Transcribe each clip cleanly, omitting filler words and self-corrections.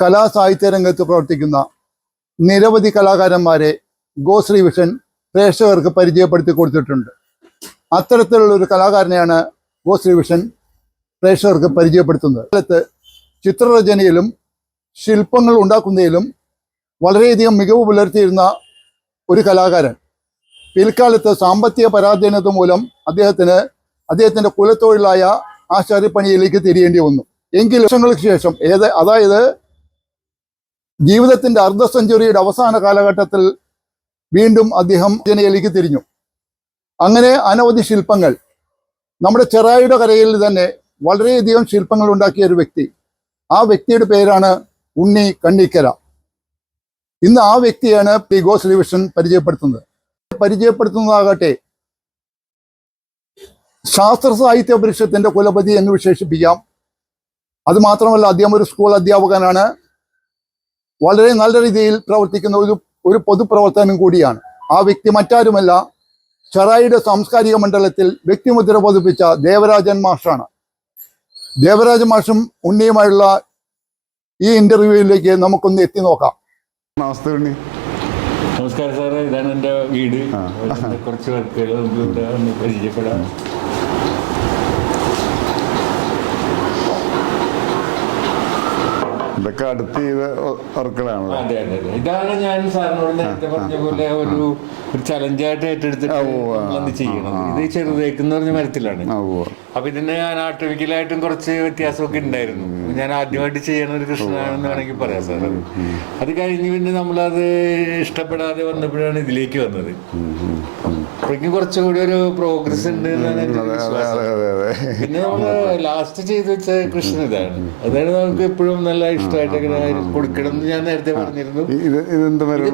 കലാസാഹിത്യ രംഗത്ത് പ്രവർത്തിക്കുന്ന നിരവധി കലാകാരന്മാരെ ഗോശ്രീ വിഷൻ പ്രേക്ഷകർക്ക് പരിചയപ്പെടുത്തി കൊടുത്തിട്ടുണ്ട്. അത്തരത്തിലുള്ള ഒരു കലാകാരനെയാണ് ഗോശ്രീ വിഷൻ പ്രേക്ഷകർക്ക് പരിചയപ്പെടുത്തുന്നത്. കാലത്ത് ചിത്രരചനയിലും ശില്പങ്ങൾ ഉണ്ടാക്കുന്നതിലും വളരെയധികം മികവ് പുലർത്തിയിരുന്ന ഒരു കലാകാരൻ പിൽക്കാലത്ത് സാമ്പത്തിക പരാധീനത മൂലം അദ്ദേഹത്തിൻ്റെ കുലത്തൊഴിലായ ആശാരിപ്പണിയിലേക്ക് തിരിയേണ്ടി വന്നു. എങ്കിലും വർഷങ്ങൾക്ക് ശേഷം അതായത് ജീവിതത്തിൻ്റെ അർദ്ധ സെഞ്ചുറിയുടെ അവസാന കാലഘട്ടത്തിൽ വീണ്ടും അദ്ദേഹം രചനയിലേക്ക് തിരിഞ്ഞു. അങ്ങനെ അനവധി ശില്പങ്ങൾ നമ്മുടെ ചെറായിയുടെ കരയിൽ തന്നെ വളരെയധികം ശില്പങ്ങൾ ഉണ്ടാക്കിയ ഒരു വ്യക്തി, ആ വ്യക്തിയുടെ പേരാണ് ഉണ്ണി കണ്ണിക്കര. ഇന്ന് ആ വ്യക്തിയാണ് ഗോശ്രീ വിഷൻ പരിചയപ്പെടുത്തുന്നതാകട്ടെ ശാസ്ത്ര സാഹിത്യ പരിഷത്തിന്റെ കുലപതി എന്ന് വിശേഷിപ്പിക്കാം. അതുമാത്രമല്ല, അദ്ദേഹം ഒരു സ്കൂൾ അധ്യാപകനാണ്. വളരെ നല്ല രീതിയിൽ പ്രവർത്തിക്കുന്ന ഒരു പൊതുപ്രവർത്തനം കൂടിയാണ്. ആ വ്യക്തി മറ്റാരുമല്ല, ചെറായിയുടെ സാംസ്കാരിക മണ്ഡലത്തിൽ വ്യക്തിമുദ്ര പതിപ്പിച്ച ദേവരാജൻ മാഷാണ്. ദേവരാജൻ മാഷും ഉണ്ണിയുമായുള്ള ഈ ഇന്റർവ്യൂവിലേക്ക് നമുക്കൊന്ന് എത്തി നോക്കാം. നമസ്തേ ഉണ്ണി. നമസ്കാരം സാറേ, ഇതാണ് എൻ്റെ വീട്. കുറച്ച് വർക്കുകൾ ഒന്ന് പരിചയപ്പെടാം. ഇതൊക്കെ അടുത്ത് ചെയ്ത വർക്കുകളാണല്ലോ. അതെ അതെ അതെ, ഇതാണ് ഞാൻ സാറിനോട് നേരത്തെ പറഞ്ഞ പോലെ ഒരു ചലഞ്ചായിട്ട് ഏറ്റെടുത്തിട്ട് ചെയ്യണം. ഇത് ചെറുതേക്കെന്ന് പറഞ്ഞ മരത്തിലാണ്. അപ്പൊ ഇതിന് ആർട്ടിഫിക്കലായിട്ടും കുറച്ച് വ്യത്യാസമൊക്കെ ഉണ്ടായിരുന്നു. ഞാൻ ആദ്യമായിട്ട് ചെയ്യണ ഒരു കൃഷ്ണനാണെന്ന് വേണമെങ്കിൽ പറയാം സാർ. അത് കഴിഞ്ഞ് പിന്നെ നമ്മളത് ഇഷ്ടപ്പെടാതെ വന്നപ്പോഴാണ് ഇതിലേക്ക് വന്നത്. അപ്പോഴേക്കും കുറച്ചുകൂടി ഒരു പ്രോഗ്രസ് ഉണ്ട് എന്നാണ് എൻ്റെ വിശ്വാസം. പിന്നെ നമ്മള് ലാസ്റ്റ് ചെയ്ത് വെച്ച കൃഷ്ണൻ ഇതാണ്. അതാണ് നമുക്ക് എപ്പോഴും നല്ല ഇഷ്ടമായിട്ടൊക്കെ കൊടുക്കണം എന്ന് ഞാൻ നേരത്തെ പറഞ്ഞിരുന്നു. ഇത്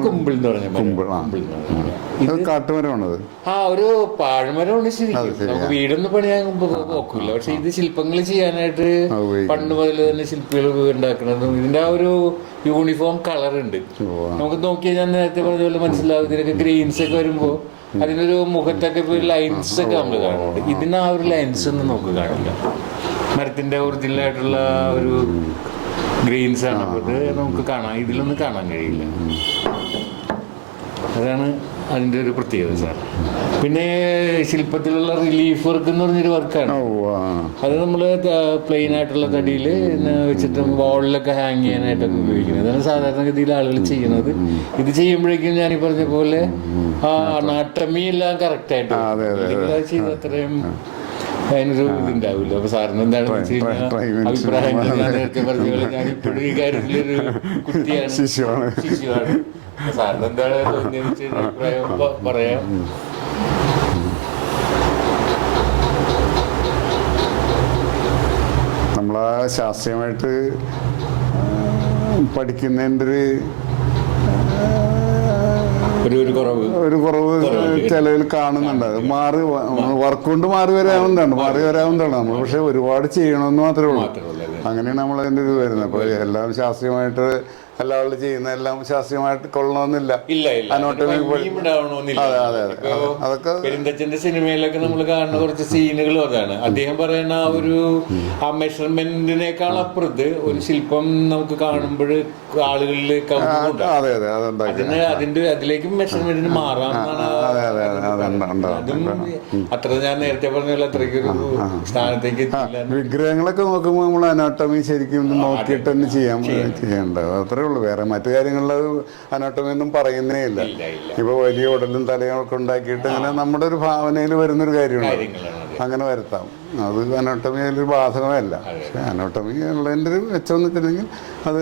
കുമ്പിൾ എന്ന് പറഞ്ഞ കാട്ടുമരമാണത്. ഒരു പാഴ്മരമാണ് ശരിക്കും. നമുക്ക് വീടൊന്നും പണിയാൻ നോക്കില്ല. പക്ഷെ ഇത് ശില്പങ്ങൾ ചെയ്യാനായിട്ട് പണ്ട് മുതൽ തന്നെ ശില്പികൾ ഉണ്ടാക്കുന്നതും ഇതിന്റെ ആ ഒരു യൂണിഫോം കളർ ഉണ്ട്. നമുക്ക് നോക്കിയാൽ ഞാൻ നേരത്തെ പറഞ്ഞ പോലെ മനസ്സിലാവും. ഇതിനൊക്കെ ഗ്രെയിൻസ് ഒക്കെ വരുമ്പോ അതിനൊരു മുഖത്തൊക്കെ ലൈൻസ് ഒക്കെ നമ്മൾ കാണുന്നുണ്ട്. ഇതിന് ആ ഒരു ലൈൻസ് ഒന്നും നമുക്ക് കാണില്ല. മരത്തിന്റെ ഒറിജിനൽ ആയിട്ടുള്ള ഒരു ഗ്രെയിൻസ് ആണ്. അപ്പോൾ ഇത് നമുക്ക് ഇതിലൊന്നും കാണാൻ കഴിയില്ല. അതാണ് അതിൻ്റെ ഒരു പ്രത്യേകത സാർ. പിന്നെ ശില്പത്തിലുള്ള റിലീഫ് വർക്ക് എന്ന് പറഞ്ഞൊരു വർക്കാണ്. അത് നമ്മൾ പ്ലെയിൻ ആയിട്ടുള്ള തടിയിൽ വെച്ചിട്ട് വാളിലൊക്കെ ഹാങ് ചെയ്യാനായിട്ടൊക്കെ ഉപയോഗിക്കുന്നത്. അതാണ് സാധാരണഗതിയിൽ ആളുകൾ ചെയ്യുന്നത്. ഇത് ചെയ്യുമ്പോഴേക്കും ഞാൻ ഈ പറഞ്ഞ പോലെ അനാട്ടമി എല്ലാം കറക്റ്റായിട്ട് ചെയ്ത് അത്രയും അതിനൊരു ഇതുണ്ടാവില്ല. അപ്പൊ സാറിന് എന്താണെന്ന് വെച്ച് കഴിഞ്ഞാൽ അഭിപ്രായങ്ങൾ ഞാൻ നേരത്തെ പറഞ്ഞ പോലെ ഞാൻ ഇപ്പോഴും ഈ കാര്യത്തിലൊരു കുട്ടിയാണ്, ശിശുവാണ്. സാറിന് എന്താണ് തോന്നിയെന്ന് വെച്ച് അഭിപ്രായം പറയാം. നമ്മളാ ശാസ്ത്രീയമായിട്ട് പഠിക്കുന്നതിൻ്റെ ഒരു കുറവ് ചിലവിൽ കാണുന്നുണ്ട്. അത് വർക്ക് കൊണ്ട് മാറി വരാവുന്നതാണ് നമ്മൾ. പക്ഷെ ഒരുപാട് ചെയ്യണമെന്ന് മാത്രമേ ഉള്ളൂ. അങ്ങനെയാണ് നമ്മളതിൻ്റെ ഇത് വരുന്നത്. അപ്പോൾ എല്ലാം ശാസ്ത്രീയമായിട്ട് എല്ലാവരും ചെയ്യുന്ന എല്ലാം ശാസ്ത്രീയമായിട്ട് കൊള്ളണമെന്നില്ല. അതൊക്കെ പെരുന്തച്ഛന്റെ സിനിമയിലൊക്കെ നമ്മൾ കാണുന്ന കുറച്ച് സീനുകളും അതാണ്. അദ്ദേഹം പറയുന്ന ആ മെഷർമെന്റിനേക്കാൾ അപ്പുറത്ത് ഒരു ശില്പം നമുക്ക് കാണുമ്പോൾ ആളുകളിലേക്ക് അതിലേക്ക് മെഷർമെന്റിന് മാറാമെന്നാണ്. അതും അത്ര ഞാൻ നേരത്തെ പറഞ്ഞ പോലെ അത്രയ്ക്കൊരു സ്ഥാനത്തേക്ക് വിഗ്രഹങ്ങളൊക്കെ നോക്കുമ്പോൾ നമ്മൾ അനാട്ടമി ശരിക്കും നോക്കിയിട്ട് തന്നെ ചെയ്യേണ്ടത്. അത്ര വേറെ മറ്റു കാര്യങ്ങളിൽ അനാട്ടമി ഒന്നും പറയുന്നേ ഇല്ല. ഇപ്പൊ വലിയ ഉടലും തലയൊക്കെ ഉണ്ടാക്കിയിട്ട് അങ്ങനെ നമ്മുടെ ഒരു ഭാവനയിൽ വരുന്നൊരു കാര്യമുണ്ട്. അങ്ങനെ വരുത്താം. അത് അനാട്ടമി അതിലൊരു ബാധകമല്ല. പക്ഷെ അനാട്ടമി ഉള്ളതിൻ്റെ ഒരു മെച്ചം എന്ന് വെച്ചിട്ടുണ്ടെങ്കിൽ അത്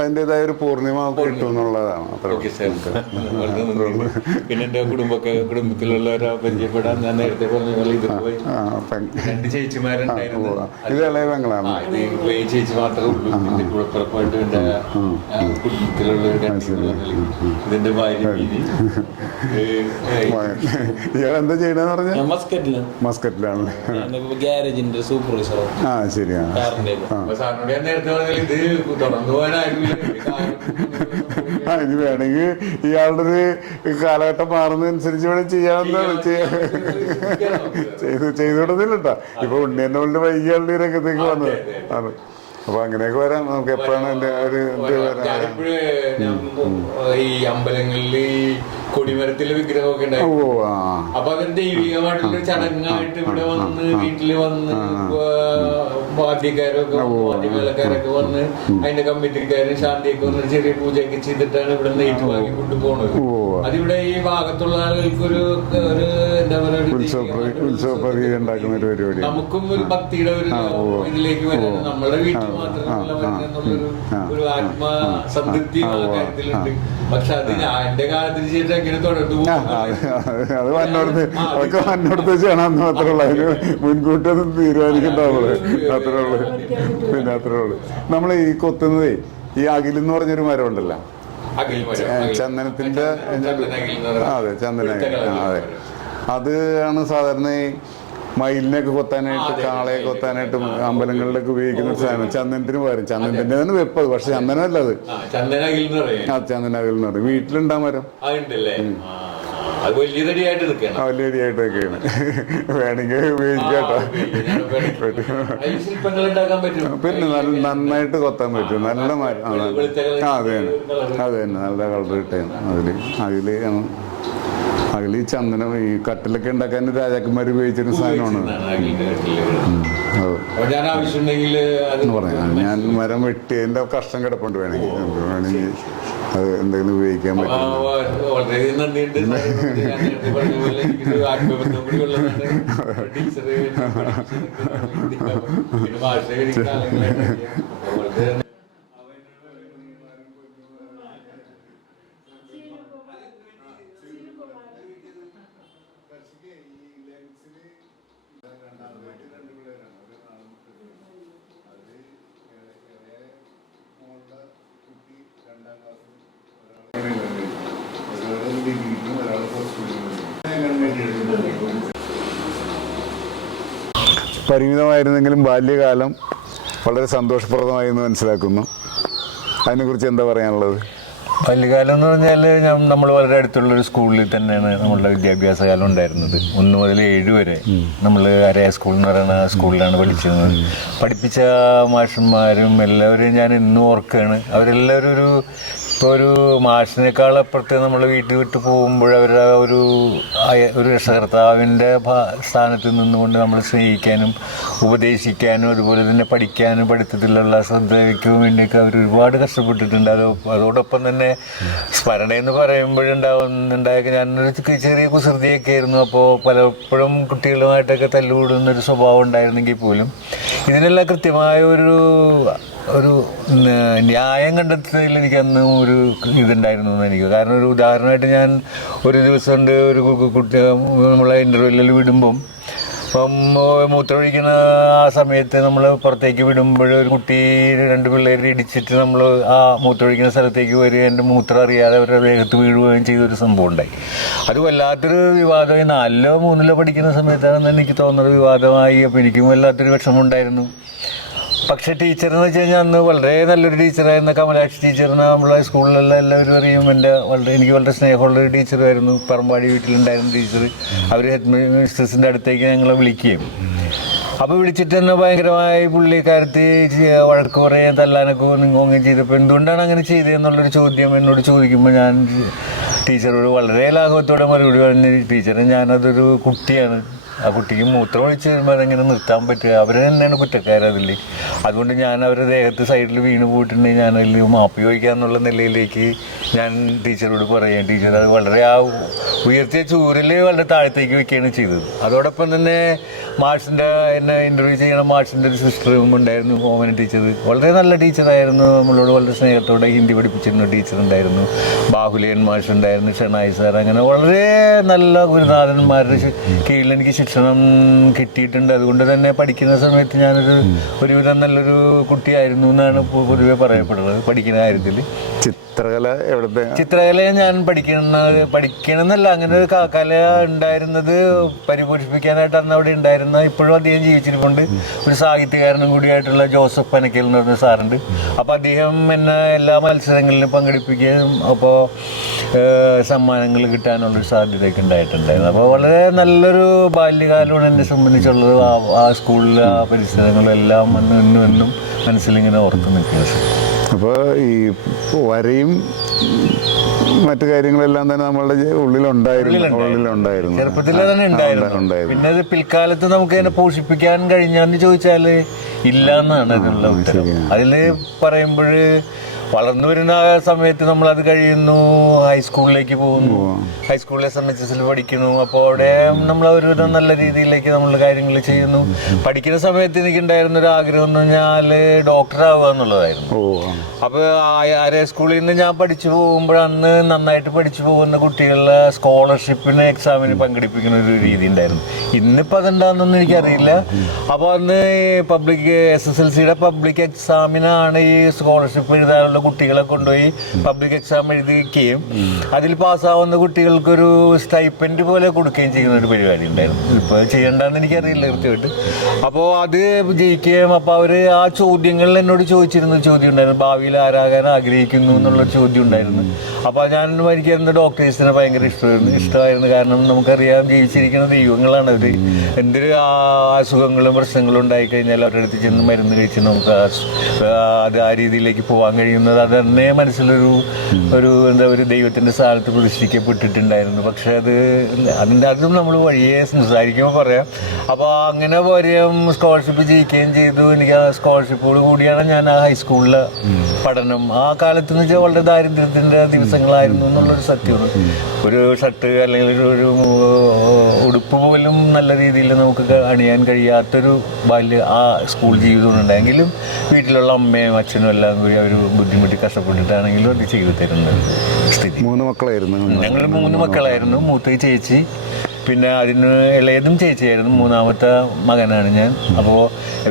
അതിൻ്റെതായ ഒരു പൂർണിമ കിട്ടും എന്നുള്ളതാണ്. പിന്നെ എൻ്റെ കുടുംബത്തിലുള്ളവരെ പരിചയപ്പെടാൻ ഞാൻ നേരത്തെ പറഞ്ഞ പോലെ ഇത് പോയി 2 ചേച്ചിമാരുണ്ടായിരുന്നു. ഇത് ഇളയ പെങ്ങളാണ്. ചേച്ചി മാത്രമേ ഉള്ളൂ. എൻ്റെ കുഴപ്പമായിട്ട് എൻ്റെ കുടുംബത്തിലുള്ള ഇതിന്റെ ഭാര്യ. ഇയാളെന്താ ചെയ്യണെന്ന് പറഞ്ഞാൽ മസ്കറ്റിലാണ് ഗ്യാരേജിന്റെ സൂപ്പർവൈസർ. ശരിയാണ്. സാറിനോട് ഞാൻ നേരത്തെ പറഞ്ഞാൽ ഇത് തുടർന്നു പോകാനായിരുന്നു. ഇനി വേണമെങ്കിൽ ഇയാളുടെ ഒരു കാലഘട്ടം മാറുന്നതനുസരിച്ച് വേണം ചെയ്യാവുന്നതാണ്. ചെയ്തുകൊടുന്നില്ല കേട്ടോ. ഇപ്പൊ ഉണ്ണിയെന്നെ കൊണ്ട് വൈകിയാളുടെ രംഗത്തേക്ക് വന്നത് ആണ്. അപ്പൊ അങ്ങനെയൊക്കെ വരാം. നമുക്ക് എപ്പോഴാണ് എന്റെ ഒരു ഇത് വരാൻ? ഞാനിപ്പോഴേ ഈ അമ്പലങ്ങളിൽ ഈ കൊടിമരത്തിലെ വിഗ്രഹമൊക്കെ ഉണ്ടായിരുന്നു. അപ്പൊ അതൊരു ദൈവികമായിട്ടുള്ള ചടങ്ങായിട്ട് ഇവിടെ വന്ന് വീട്ടില് വന്ന് വാദ്യക്കാരൊക്കെ വാദ്യമേളക്കാരൊക്കെ വന്ന് അതിന്റെ കമ്മിറ്റിക്കാരും ശാന്തിയൊക്കെ വന്ന് ചെറിയ പൂജയൊക്കെ ചെയ്തിട്ടാണ് ഇവിടെ നെയ്റ്റ് വാങ്ങി കൊണ്ടുപോകുന്നത്. അതിവിടെ ഈ ഭാഗത്തുള്ള ആളുകൾക്ക് ഒരു എന്താ പറയുക, നമുക്കും ഒരു ഭക്തിയുടെ ഒരു ഇതിലേക്ക് വരാൻ നമ്മളുടെ വീട്ടിൽ മാത്രമല്ല വരുന്നുള്ളൊരു ഒരു ആത്മസംതൃപ്തി ആ കാര്യത്തിലുണ്ട്. പക്ഷെ അത് എന്റെ കാലത്തിന് ശേഷം എങ്ങനെ തുടർന്നു അത് വന്നോടത്ത് ചെയ്യണമെന്ന് മാത്രമേ ഉള്ളൂ. അതിന് മുൻകൂട്ടൊന്നും തീരുമാനിക്കണ്ടാവുള്ളൂ. അത്രേ ഉള്ളു. പിന്നെ അത്രേ ഉള്ളു. നമ്മൾ ഈ കൊത്തുന്നതേ ഈ അകിലെന്ന് പറഞ്ഞൊരു മരം ഉണ്ടല്ലോ, ചന്ദനത്തിന്റെ. അതെ, ചന്ദന. അതെ, അത് ആണ് സാധാരണ ഈ മയിലിനെയൊക്കെ കൊത്താനായിട്ട്, കാളയെ കൊത്താനായിട്ട് അമ്പലങ്ങളിലൊക്കെ ഉപയോഗിക്കുന്ന ഒരു സാധനം. ചന്ദനത്തിന് പകരം ചന്ദനത്തിന്റെ തന്നെ വെപ്പത്, പക്ഷെ ചന്ദനമല്ല അത്. ചന്ദനകിൽ എന്ന് പറയും. വീട്ടിലുണ്ടാ മരം. വലിയടിയായിട്ടൊക്കെയാണ്. വേണമെങ്കിൽ ഉപയോഗിക്കാട്ടോ. പിന്നെ നന്നായിട്ട് കൊത്താൻ പറ്റും. നല്ല മരം. അത് തന്നെ നല്ല കളർ കിട്ടുകയാണ് അതില്. അതിൽ ഈ ചന്ദനം, ഈ കട്ടിലൊക്കെ ഉണ്ടാക്കാൻ രാജാക്കന്മാർ ഉപയോഗിച്ചൊരു സാധനമാണ്. പറയാം, ഞാൻ മരം വെട്ടിയതിന്റെ കഷ്ണം കിടപ്പുണ്ട്. വേണമെങ്കിൽ അത് എന്തെങ്കിലും ഉപയോഗിക്കാൻ പറ്റും. പരിമിതമായിരുന്നെങ്കിലും ബാല്യകാലം വളരെ സന്തോഷപ്രദമായി എന്ന് മനസ്സിലാക്കുന്നു. അതിനെക്കുറിച്ച് എന്താ പറയാനുള്ളത്? ബാല്യകാലം എന്ന് പറഞ്ഞാൽ നമ്മൾ വളരെ അടുത്തുള്ളൊരു സ്കൂളിൽ തന്നെയാണ് നമ്മളുടെ വിദ്യാഭ്യാസ കാലം ഉണ്ടായിരുന്നത്. 1 മുതൽ 7 വരെ നമ്മൾ അരയ സ്കൂൾ എന്ന് പറയുന്ന സ്കൂളിലാണ് പഠിച്ചിരുന്നത്. പഠിപ്പിച്ച മാഷന്മാരും എല്ലാവരെയും ഞാൻ ഇന്നും ഓർക്കുകയാണ്. അവരെല്ലാവരും ഒരു മാഷിനേക്കാൾ അപ്പുറത്ത് നമ്മൾ വീട്ടിൽ വിട്ട് പോകുമ്പോൾ അവരുടെ ഒരു രക്ഷകർത്താവിൻ്റെ സ്ഥാനത്ത് നിന്നുകൊണ്ട് നമ്മൾ സ്നേഹിക്കാനും ഉപദേശിക്കാനും അതുപോലെ തന്നെ പഠിക്കാനും പഠിത്തത്തിലുള്ള ശ്രദ്ധയ്ക്കും വേണ്ടിയൊക്കെ അവർ ഒരുപാട് കഷ്ടപ്പെട്ടിട്ടുണ്ട്. അതോടൊപ്പം തന്നെ സ്മരണയെന്ന് പറയുമ്പോഴുണ്ടായ ഞാനൊരു ചെറിയ കുസൃതിയൊക്കെ ആയിരുന്നു. അപ്പോൾ പലപ്പോഴും കുട്ടികളുമായിട്ടൊക്കെ തല്ലുകൂടുന്നൊരു സ്വഭാവം ഉണ്ടായിരുന്നെങ്കിൽ പോലും ഇതിനെല്ലാം കൃത്യമായ ഒരു ന്യായം കണ്ടെത്തുന്നതിൽ എനിക്ക് അന്ന് ഒരു ഇതുണ്ടായിരുന്നു എന്ന് എനിക്ക്. കാരണം ഒരു ഉദാഹരണമായിട്ട് ഞാൻ ഒരു ദിവസം ഉണ്ട് ഒരു കുട്ടി നമ്മളെ ഇൻ്റർവെല്ലിൽ വിടുമ്പം അപ്പം മൂത്രമൊഴിക്കുന്ന ആ സമയത്ത് നമ്മൾ പുറത്തേക്ക് വിടുമ്പോൾ ഒരു കുട്ടി 2 പിള്ളേർ ഇടിച്ചിട്ട് നമ്മൾ ആ മൂത്രമൊഴിക്കുന്ന സ്ഥലത്തേക്ക് വരിക, എൻ്റെ മൂത്രം അറിയാതെ അവരുടെ ദേഹത്ത് വീഴുകയും ചെയ്തൊരു സംഭവം ഉണ്ടായി. അത് വല്ലാത്തൊരു വിവാദമായി 4ലോ 3ലോ പഠിക്കുന്ന സമയത്താണെന്ന് എനിക്ക് തോന്നുന്നത് വിവാദമായി. അപ്പോൾ എനിക്കും വല്ലാത്തൊരു വിഷമമുണ്ടായിരുന്നു. പക്ഷേ ടീച്ചറെന്ന് വെച്ച് കഴിഞ്ഞാൽ അന്ന് വളരെ നല്ലൊരു ടീച്ചറായിരുന്ന കമലാക്ഷി ടീച്ചറിന് നമ്മളെ സ്കൂളിലെല്ലാം എല്ലാവരും അറിയും. എനിക്ക് വളരെ സ്നേഹമുള്ളൊരു ടീച്ചറായിരുന്നു. പറമ്പാടി വീട്ടിലുണ്ടായിരുന്ന ടീച്ചർ. അവർ ഹെഡ് മിസ്റ്റേഴ്സിൻ്റെ അടുത്തേക്ക് ഞങ്ങളെ വിളിക്കുകയും അപ്പോൾ വിളിച്ചിട്ട് തന്നെ ഭയങ്കരമായി പുള്ളിക്കാരത്തി വഴക്ക് പറയാൻ തല്ലാനൊക്കെ ഒന്നും ചെയ്തപ്പോൾ എന്തുകൊണ്ടാണ് അങ്ങനെ ചെയ്തതെന്നുള്ളൊരു ചോദ്യം എന്നോട് ചോദിക്കുമ്പോൾ ഞാൻ ടീച്ചറോട് വളരെ ലാഘവത്തോടെ മറുപടി പറഞ്ഞ്, ടീച്ചറെ ഞാനതൊരു കുട്ടിയാണ്, ആ കുട്ടിക്ക് മൂത്രം ഒഴിച്ച് വരുമ്പോൾ അതെങ്ങനെ നിർത്താൻ പറ്റുക, അവർ തന്നെയാണ് കുറ്റക്കാരതിൽ. അതുകൊണ്ട് ഞാൻ അവരുടെ ദേഹത്ത് സൈഡിൽ വീണ് പോയിട്ടുണ്ടെങ്കിൽ ഞാനതിൽ മാപ്പ് ചോദിക്കാന്നുള്ള നിലയിലേക്ക് ഞാൻ ടീച്ചറോട് പറയാം. ടീച്ചർ അത് വളരെ ആ ഉയർത്തിയ ചൂരിൽ വളരെ താഴത്തേക്ക് വെക്കുകയാണ് ചെയ്തത്. അതോടൊപ്പം തന്നെ മാഷിൻ്റെ എന്നെ ഇൻ്റർവ്യൂ ചെയ്യണ മാഷിൻ്റെ ഒരു സിസ്റ്ററും ഉണ്ടായിരുന്നു, ഓമന ടീച്ചർ. വളരെ നല്ല ടീച്ചറായിരുന്നു. നമ്മളോട് വളരെ സ്നേഹത്തോടെ ഹിന്ദി പഠിപ്പിച്ചിരുന്ന ടീച്ചറുണ്ടായിരുന്നു. ബാഹുലേൻ മാഷ് ഉണ്ടായിരുന്നു, ഷെണായി സാർ. അങ്ങനെ വളരെ നല്ല ഗുരുനാഥന്മാരുടെ കീഴിൽ എനിക്ക് ശിക്ഷണം കിട്ടിയിട്ടുണ്ട്. അതുകൊണ്ട് തന്നെ പഠിക്കുന്ന സമയത്ത് ഞാനൊരു ഒരുവിധം നല്ലൊരു കുട്ടിയായിരുന്നു എന്നാണ് പൊതുവെ പറയപ്പെടുന്നത് പഠിക്കുന്ന കാര്യത്തിൽ. ചിത്രകല ഞാൻ പഠിക്കണമെന്നല്ല, അങ്ങനെ ഒരു കല ഉണ്ടായിരുന്നത് പരിപോഷിപ്പിക്കാനായിട്ട് അന്ന് അവിടെ ഉണ്ടായിരുന്നു. ഉണ്ടായിരുന്ന, ഇപ്പോഴും അദ്ദേഹം ജീവിച്ചിരിപ്പുണ്ട്, ഒരു സാഹിത്യകാരനും കൂടിയായിട്ടുള്ള ജോസഫ് പനക്കൽ എന്ന് പറഞ്ഞ സാറുണ്ട്. അപ്പോൾ അദ്ദേഹം എന്നെ എല്ലാ മത്സരങ്ങളിലും പങ്കെടുപ്പിക്കുകയും അപ്പോൾ സമ്മാനങ്ങൾ കിട്ടാനുള്ളൊരു സാധ്യതയൊക്കെ ഉണ്ടായിട്ടുണ്ടായിരുന്നു. അപ്പോൾ വളരെ നല്ലൊരു ബാല്യകാലമാണ് എന്നെ സംബന്ധിച്ചുള്ളത്. ആ സ്കൂളിലെ ആ പരിസരങ്ങളും എല്ലാം എന്നും മനസ്സിലിങ്ങനെ ഓർത്ത് നിൽക്കുന്നത്. അപ്പോൾ ഈ വരയും മറ്റു കാര്യങ്ങളെല്ലാം തന്നെ നമ്മളുടെ ഉള്ളിലുണ്ടായിരുന്നു. ചെറുപ്പത്തിൽ തന്നെ ഉണ്ടായിരുന്നു. പിന്നെ അത് പിൽക്കാലത്ത് നമുക്ക് അതിനെ പോഷിപ്പിക്കാൻ കഴിഞ്ഞാന്ന് ചോദിച്ചാല് ഇല്ല എന്നാണ് അതിനുള്ള ഉത്തരം. അതില് പറയുമ്പോൾ വളർന്നു വരുന്ന ആ സമയത്ത് നമ്മളത് കഴിയുന്നു, ഹൈസ്കൂളിലേക്ക് പോകുന്നു, ഹൈസ്കൂളിൽ SMHS പഠിക്കുന്നു. അപ്പോൾ അവിടെ നമ്മൾ ഒരുവിധം നല്ല രീതിയിലേക്ക് നമ്മൾ കാര്യങ്ങൾ ചെയ്യുന്നു. പഠിക്കുന്ന സമയത്ത് എനിക്കുണ്ടായിരുന്ന ഒരു ആഗ്രഹം എന്ന് പറഞ്ഞാൽ ഡോക്ടർ ആവുക എന്നുള്ളതായിരുന്നു. അപ്പോൾ ആരെ സ്കൂളിൽ നിന്ന് ഞാൻ പഠിച്ചു പോകുമ്പോൾ അന്ന് നന്നായിട്ട് പഠിച്ചു പോകുന്ന കുട്ടികളെ സ്കോളർഷിപ്പിന് എക്സാമിന് പങ്കെടുപ്പിക്കുന്ന ഒരു രീതി ഉണ്ടായിരുന്നു. ഇന്നിപ്പോൾ അതെന്താണെന്നൊന്നും എനിക്കറിയില്ല. അപ്പോൾ അന്ന് പബ്ലിക് SSLCയുടെ പബ്ലിക് എക്സാമിനാണ് ഈ സ്കോളർഷിപ്പ് എഴുതാനുള്ള കുട്ടികളെ കൊണ്ടുപോയി പബ്ലിക് എക്സാം എഴുതിക്കുകയും അതിൽ പാസ്സാവുന്ന കുട്ടികൾക്കൊരു സ്റ്റൈപ്പൻഡ് പോലെ കൊടുക്കുകയും ചെയ്യുന്ന ഒരു പരിപാടി ഉണ്ടായിരുന്നു. ഇപ്പോൾ ചെയ്യണ്ടെന്ന് എനിക്കറിയില്ല കൃത്യമായിട്ട്. അപ്പോൾ അത് ജയിക്കുകയും അപ്പോൾ അവർ ആ ചോദ്യങ്ങളിൽ എന്നോട് ചോദിച്ചിരുന്ന ചോദ്യം ഉണ്ടായിരുന്നു, ഭാവിയിൽ ആരാകാൻ ആഗ്രഹിക്കുന്നു എന്നുള്ള ചോദ്യം ഉണ്ടായിരുന്നു. അപ്പോൾ ഞാൻ എനിക്കായിരുന്നു ഡോക്ടേഴ്സിനെ ഭയങ്കര ഇഷ്ടമായിരുന്നു. കാരണം നമുക്കറിയാം ജീവിച്ചിരിക്കുന്ന ദൈവങ്ങളാണ് അവർ. എന്തൊരു അസുഖങ്ങളും പ്രശ്നങ്ങളും ഉണ്ടായിക്കഴിഞ്ഞാൽ അവരുടെ അടുത്ത് ചെന്ന് മരുന്ന് കഴിച്ച് നമുക്ക് അത് ആ രീതിയിലേക്ക് പോകാൻ കഴിയുന്നത് അത് തന്നെ മനസ്സിലൊരു ഒരു ദൈവത്തിൻ്റെ സ്ഥാനത്ത് പ്രതിഷ്ഠിക്കപ്പെട്ടിട്ടുണ്ടായിരുന്നു. പക്ഷെ അതും നമ്മൾ വഴിയെ സംസാരിക്കുമ്പോൾ പറയാം. അപ്പോൾ അങ്ങനെ വരെയും സ്കോളർഷിപ്പ് ജയിക്കുകയും ചെയ്തു. എനിക്ക് ആ സ്കോളർഷിപ്പോട് കൂടിയാണ് ഞാൻ ആ ഹൈസ്കൂളിലെ പഠനം. ആ കാലത്ത് എന്ന് വെച്ചാൽ വളരെ ദാരിദ്ര്യത്തിൻ്റെ ദിവസങ്ങളായിരുന്നു എന്നുള്ളൊരു സത്യമാണ്. ഒരു ഷർട്ട് അല്ലെങ്കിൽ ഒരു ഉടുപ്പ് പോലും നല്ല രീതിയിൽ നമുക്ക് അണിയാൻ കഴിയാത്തൊരു ആ സ്കൂൾ ജീവിതം ഉണ്ടെങ്കിലും വീട്ടിലുള്ള അമ്മയും അച്ഛനും എല്ലാം കൂടി അവർ ബുദ്ധിമുട്ടി കഷ്ടപ്പെട്ടിട്ടാണെങ്കിലും അത് ചെയ്തു തരുന്ന സ്ഥിതി. 3 മക്കളായിരുന്നു ഞങ്ങൾ. 3 മക്കളായിരുന്നു. മൂത്ത ചേച്ചി, പിന്നെ അതിന് ഇളയതും ചേച്ചിയായിരുന്നു. 3ാമത്തെ മകനാണ് ഞാൻ. അപ്പോൾ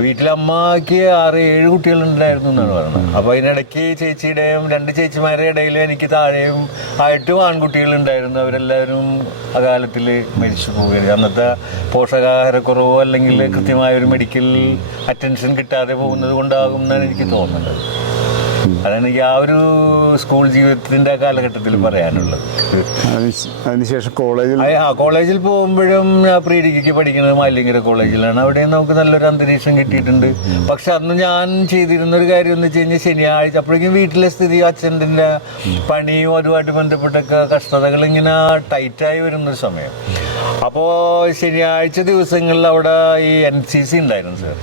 വീട്ടിലമ്മക്ക് 6-7 കുട്ടികളുണ്ടായിരുന്നു എന്നാണ് പറയുന്നത്. അപ്പോൾ അതിനിടയ്ക്ക് ചേച്ചിയുടെയും 2 ചേച്ചിമാരുടെ ഇടയിൽ എനിക്ക് താഴെയും 8 ആൺകുട്ടികളുണ്ടായിരുന്നു. അവരെല്ലാവരും അകാലത്തിൽ മരിച്ചു പോവുകയാണ്. അന്നത്തെ പോഷകാഹാരക്കുറവോ അല്ലെങ്കിൽ കൃത്യമായൊരു മെഡിക്കൽ അറ്റൻഷൻ കിട്ടാതെ പോകുന്നത് കൊണ്ടാകും എന്നാണ് എനിക്ക് തോന്നുന്നത്. അതാണ് എനിക്ക് ആ ഒരു സ്കൂൾ ജീവിതത്തിന്റെ കാലഘട്ടത്തിൽ പറയാനുള്ളത്. അതിനുശേഷം കോളേജിൽ പോകുമ്പോഴും ഞാൻ പ്രീ ഡിഗ്രിക്ക് പഠിക്കുന്നത് മാലിങ്കര കോളേജിലാണ്. അവിടെ നമുക്ക് നല്ലൊരു അന്തരീക്ഷം കിട്ടിയിട്ടുണ്ട്. പക്ഷെ അന്ന് ഞാൻ ചെയ്തിരുന്ന ഒരു കാര്യം എന്ന് വെച്ച് കഴിഞ്ഞാൽ ശനിയാഴ്ച അപ്പോഴേക്കും വീട്ടിലെ സ്ഥിതി, അച്ഛൻ്റെ പണിയും അതുമായിട്ട് ബന്ധപ്പെട്ടൊക്കെ കഷ്ടതകൾ ഇങ്ങനെ ടൈറ്റായി വരുന്നൊരു സമയം. അപ്പോൾ ശനിയാഴ്ച ദിവസങ്ങളിൽ അവിടെ ഈ NCC ഉണ്ടായിരുന്നു സാർ.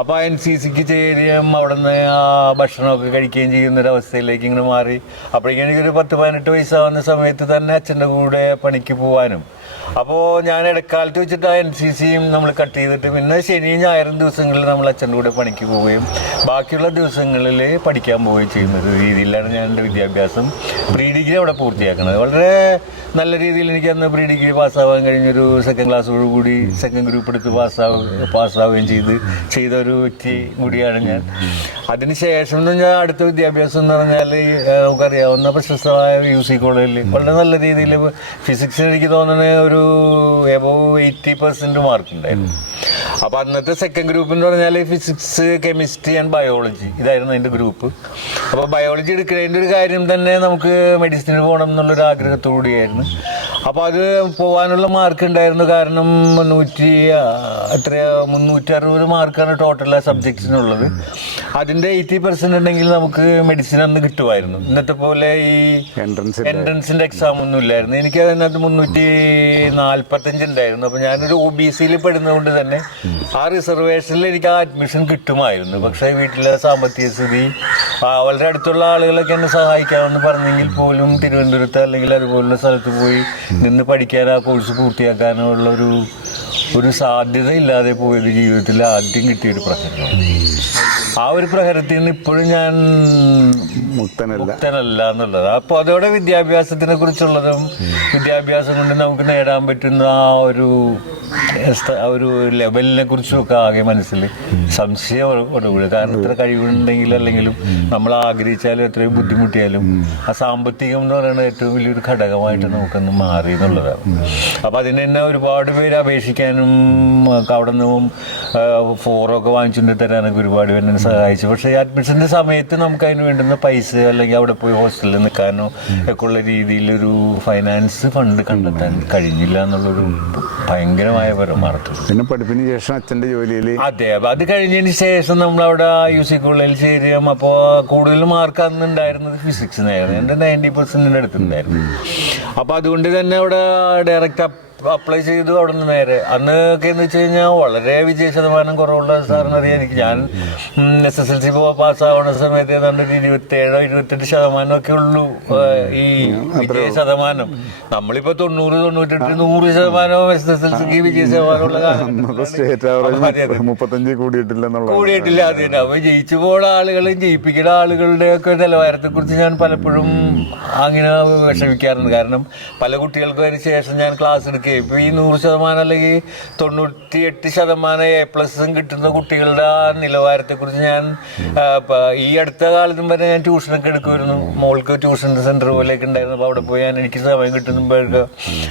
അപ്പോൾ NCCക്ക് ചേരുകയും അവിടെ നിന്ന് ഭക്ഷണമൊക്കെ കഴിക്കുകയും ചെയ്യുന്നൊരവസ്ഥയിലേക്ക് ഇങ്ങനെ മാറി. അപ്പോഴേക്കും എനിക്കൊരു 10-18 വയസ്സാവുന്ന സമയത്ത് തന്നെ അച്ഛൻ്റെ കൂടെ പണിക്ക് പോകാനും. അപ്പോൾ ഞാൻ ഇടക്കാലത്ത് വെച്ചിട്ട് ആ NCCയും നമ്മൾ കട്ട് ചെയ്തിട്ട് പിന്നെ ശനിയും ഞായറും ദിവസങ്ങളിൽ നമ്മൾ അച്ഛൻ്റെ കൂടെ പണിക്ക് പോവുകയും ബാക്കിയുള്ള ദിവസങ്ങളിൽ പഠിക്കാൻ പോവുകയും ചെയ്യുന്ന ഒരു രീതിയിലാണ് ഞാൻ എൻ്റെ വിദ്യാഭ്യാസം പ്രീ ഡിഗ്രി അവിടെ പൂർത്തിയാക്കുന്നത്. വളരെ നല്ല രീതിയിൽ എനിക്ക് അന്ന് പ്രീ ഡിഗ്രി പാസ്സാവാൻ കഴിഞ്ഞൊരു സെക്കൻഡ് ക്ലാസ്സോടുകൂടി സെക്കൻഡ് ഗ്രൂപ്പ് എടുത്ത് പാസ്സാവുകയും ചെയ്ത ഒരു വ്യക്തി കൂടിയാണ് ഞാൻ. അതിനുശേഷം ഞാൻ അടുത്ത വിദ്യാഭ്യാസം എന്ന് പറഞ്ഞാൽ നമുക്കറിയാവുന്ന പ്രശസ്തമായ UC കോളേജിൽ വളരെ നല്ല രീതിയിൽ ഫിസിക്സിന് എനിക്ക് തോന്നുന്നത് ഒരു എബോവ് 80% മാർക്ക് ഉണ്ടായിരുന്നു. അപ്പോൾ അന്നത്തെ സെക്കൻഡ് ഗ്രൂപ്പ് എന്ന് പറഞ്ഞാൽ ഫിസിക്സ്, കെമിസ്ട്രി ആൻഡ് ബയോളജി ഇതായിരുന്നു അതിൻ്റെ ഗ്രൂപ്പ്. അപ്പോൾ ബയോളജി എടുക്കുന്നതിൻ്റെ ഒരു കാര്യം തന്നെ നമുക്ക് മെഡിസിന് പോകണം എന്നുള്ളൊരു ആഗ്രഹത്തോടുകൂടിയായിരുന്നു. അപ്പോൾ അത് പോകാനുള്ള മാർക്ക് ഉണ്ടായിരുന്നു. കാരണം 360 മാർക്കാണ് ടോട്ടൽ സബ്ജക്ട്സിനുള്ളത്. അതിൻ്റെ 80% ഉണ്ടെങ്കിൽ നമുക്ക് മെഡിസിൻ അന്ന് കിട്ടുമായിരുന്നു. ഇന്നത്തെ പോലെ ഈ എൻട്രൻസിൻ്റെ എക്സാം ഒന്നും ഇല്ലായിരുന്നു. എനിക്ക് അതിനകത്ത് 345 ഉണ്ടായിരുന്നു. അപ്പോൾ ഞാനൊരു OBCയിൽ പെടുന്നതുകൊണ്ട് തന്നെ ആ റിസർവേഷനിൽ എനിക്ക് ആ അഡ്മിഷൻ കിട്ടുമായിരുന്നു. പക്ഷേ വീട്ടിലെ സാമ്പത്തിക സ്ഥിതി, വളരെ അടുത്തുള്ള ആളുകളൊക്കെ എന്നെ സഹായിക്കാമെന്ന് പറഞ്ഞെങ്കിൽ പോലും തിരുവനന്തപുരത്ത് അല്ലെങ്കിൽ അതുപോലുള്ള സ്ഥലത്ത് പോയി നിന്ന് പഠിക്കാൻ ആ കോഴ്സ് പൂർത്തിയാക്കാനുള്ള ഒരു സാധ്യത ഇല്ലാതെ പോയത് ജീവിതത്തിൽ ആദ്യം കിട്ടിയൊരു പ്രഹരമാണ്. ആ ഒരു പ്രഹരത്തിൽ നിന്ന് ഇപ്പോഴും ഞാൻ മുക്തനല്ല എന്നുള്ളത്. അപ്പോൾ അതോടെ വിദ്യാഭ്യാസത്തിനെ കുറിച്ചുള്ളതും വിദ്യാഭ്യാസം കൊണ്ട് നമുക്ക് നേടാൻ പറ്റുന്ന ആ ഒരു ഒരു ലെവലിനെ കുറിച്ചൊക്കെ ആകെ മനസ്സിൽ സംശയം ഒടുകൂടി. കാരണം ഇത്ര കഴിവുണ്ടെങ്കിൽ അല്ലെങ്കിലും നമ്മൾ ആഗ്രഹിച്ചാലും എത്രയും ബുദ്ധിമുട്ടിയാലും ആ സാമ്പത്തികം എന്ന് പറയുന്നത് ഏറ്റവും വലിയൊരു ഘടകമായിട്ട് നമുക്കൊന്ന് മാറി എന്നുള്ളതാണ്. അപ്പം അതിന് തന്നെ ഒരുപാട് പേര് അപേക്ഷിക്കാനും അവിടെ നിന്നും ഫോറൊക്കെ വാങ്ങിച്ചുകൊണ്ട് തരാനൊക്കെ ഒരുപാട് പേര് എന്നെ സഹായിച്ചു. പക്ഷേ അഡ്മിഷൻ്റെ സമയത്ത് നമുക്ക് അതിന് വേണ്ടുന്ന പൈസ അല്ലെങ്കിൽ അവിടെ പോയി ഹോസ്റ്റലിൽ നിൽക്കാനോ ഒക്കെ ഉള്ള രീതിയിലൊരു ഫൈനാൻസ് ഫണ്ട് കണ്ടെത്താൻ കഴിഞ്ഞില്ല എന്നുള്ളൊരു ഭയങ്കരമായ പരമാർത്ഥം. പിന്നെ പഠിപ്പിന് ശേഷം അച്ഛൻ്റെ ജോലിയിൽ അതെ. അപ്പം അത് കഴിഞ്ഞതിന് ശേഷം നമ്മളവിടെ UC കോളേജിൽ ചേരുകയും അപ്പോൾ കൂടുതൽ മാർക്ക് അന്ന് ഉണ്ടായിരുന്നത് ഫിസിക്സിനായിരുന്നു. എൻ്റെ 90% അടുത്തുണ്ടായിരുന്നു. അപ്പോൾ അതുകൊണ്ട് തന്നെ അവിടെ ഡയറക്റ്റ് അപ്ലൈ ചെയ്തു. അവിടെ നിന്ന് നേരെ അന്നൊക്കെ എന്ന് വെച്ച് കഴിഞ്ഞാൽ വളരെ വിജയ ശതമാനം കുറവുള്ള സാറിനറിയാം. എനിക്ക് ഞാൻ SSLC പാസ്സാവുന്ന സമയത്ത് ഏതാണ്ട് 27-28% ഒക്കെ ഉള്ളൂ ഈ വിജയ ശതമാനം. നമ്മളിപ്പോൾ 90-98-100% SSLCക്ക് വിജയ ശതമാനമുള്ള കൂടിയിട്ടില്ല. അതിന് അപ്പോൾ ജയിച്ചു പോകുന്ന ആളുകളും ജയിപ്പിക്കുന്ന ആളുകളുടെ ഒക്കെ നിലവാരത്തെ കുറിച്ച് ഞാൻ പലപ്പോഴും അങ്ങനെ വിഷമിക്കാറുണ്ട്. കാരണം പല കുട്ടികൾക്കും അതിന് ശേഷം ഞാൻ ക്ലാസ് എടുക്കുക ഇപ്പൊ ഈ 100% അല്ലെങ്കിൽ 98% A+ കിട്ടുന്ന കുട്ടികളുടെ നിലവാരത്തെ കുറിച്ച് ഞാൻ ഈ അടുത്ത കാലത്തും വരെ ഞാൻ ട്യൂഷനൊക്കെ എടുക്കുമായിരുന്നു. മോൾക്ക് ട്യൂഷൻ സെന്റർ പോലെയൊക്കെ ഉണ്ടായിരുന്നു. അപ്പോൾ അവിടെ പോയി എനിക്ക് സമയം കിട്ടുമ്പോഴൊക്കെ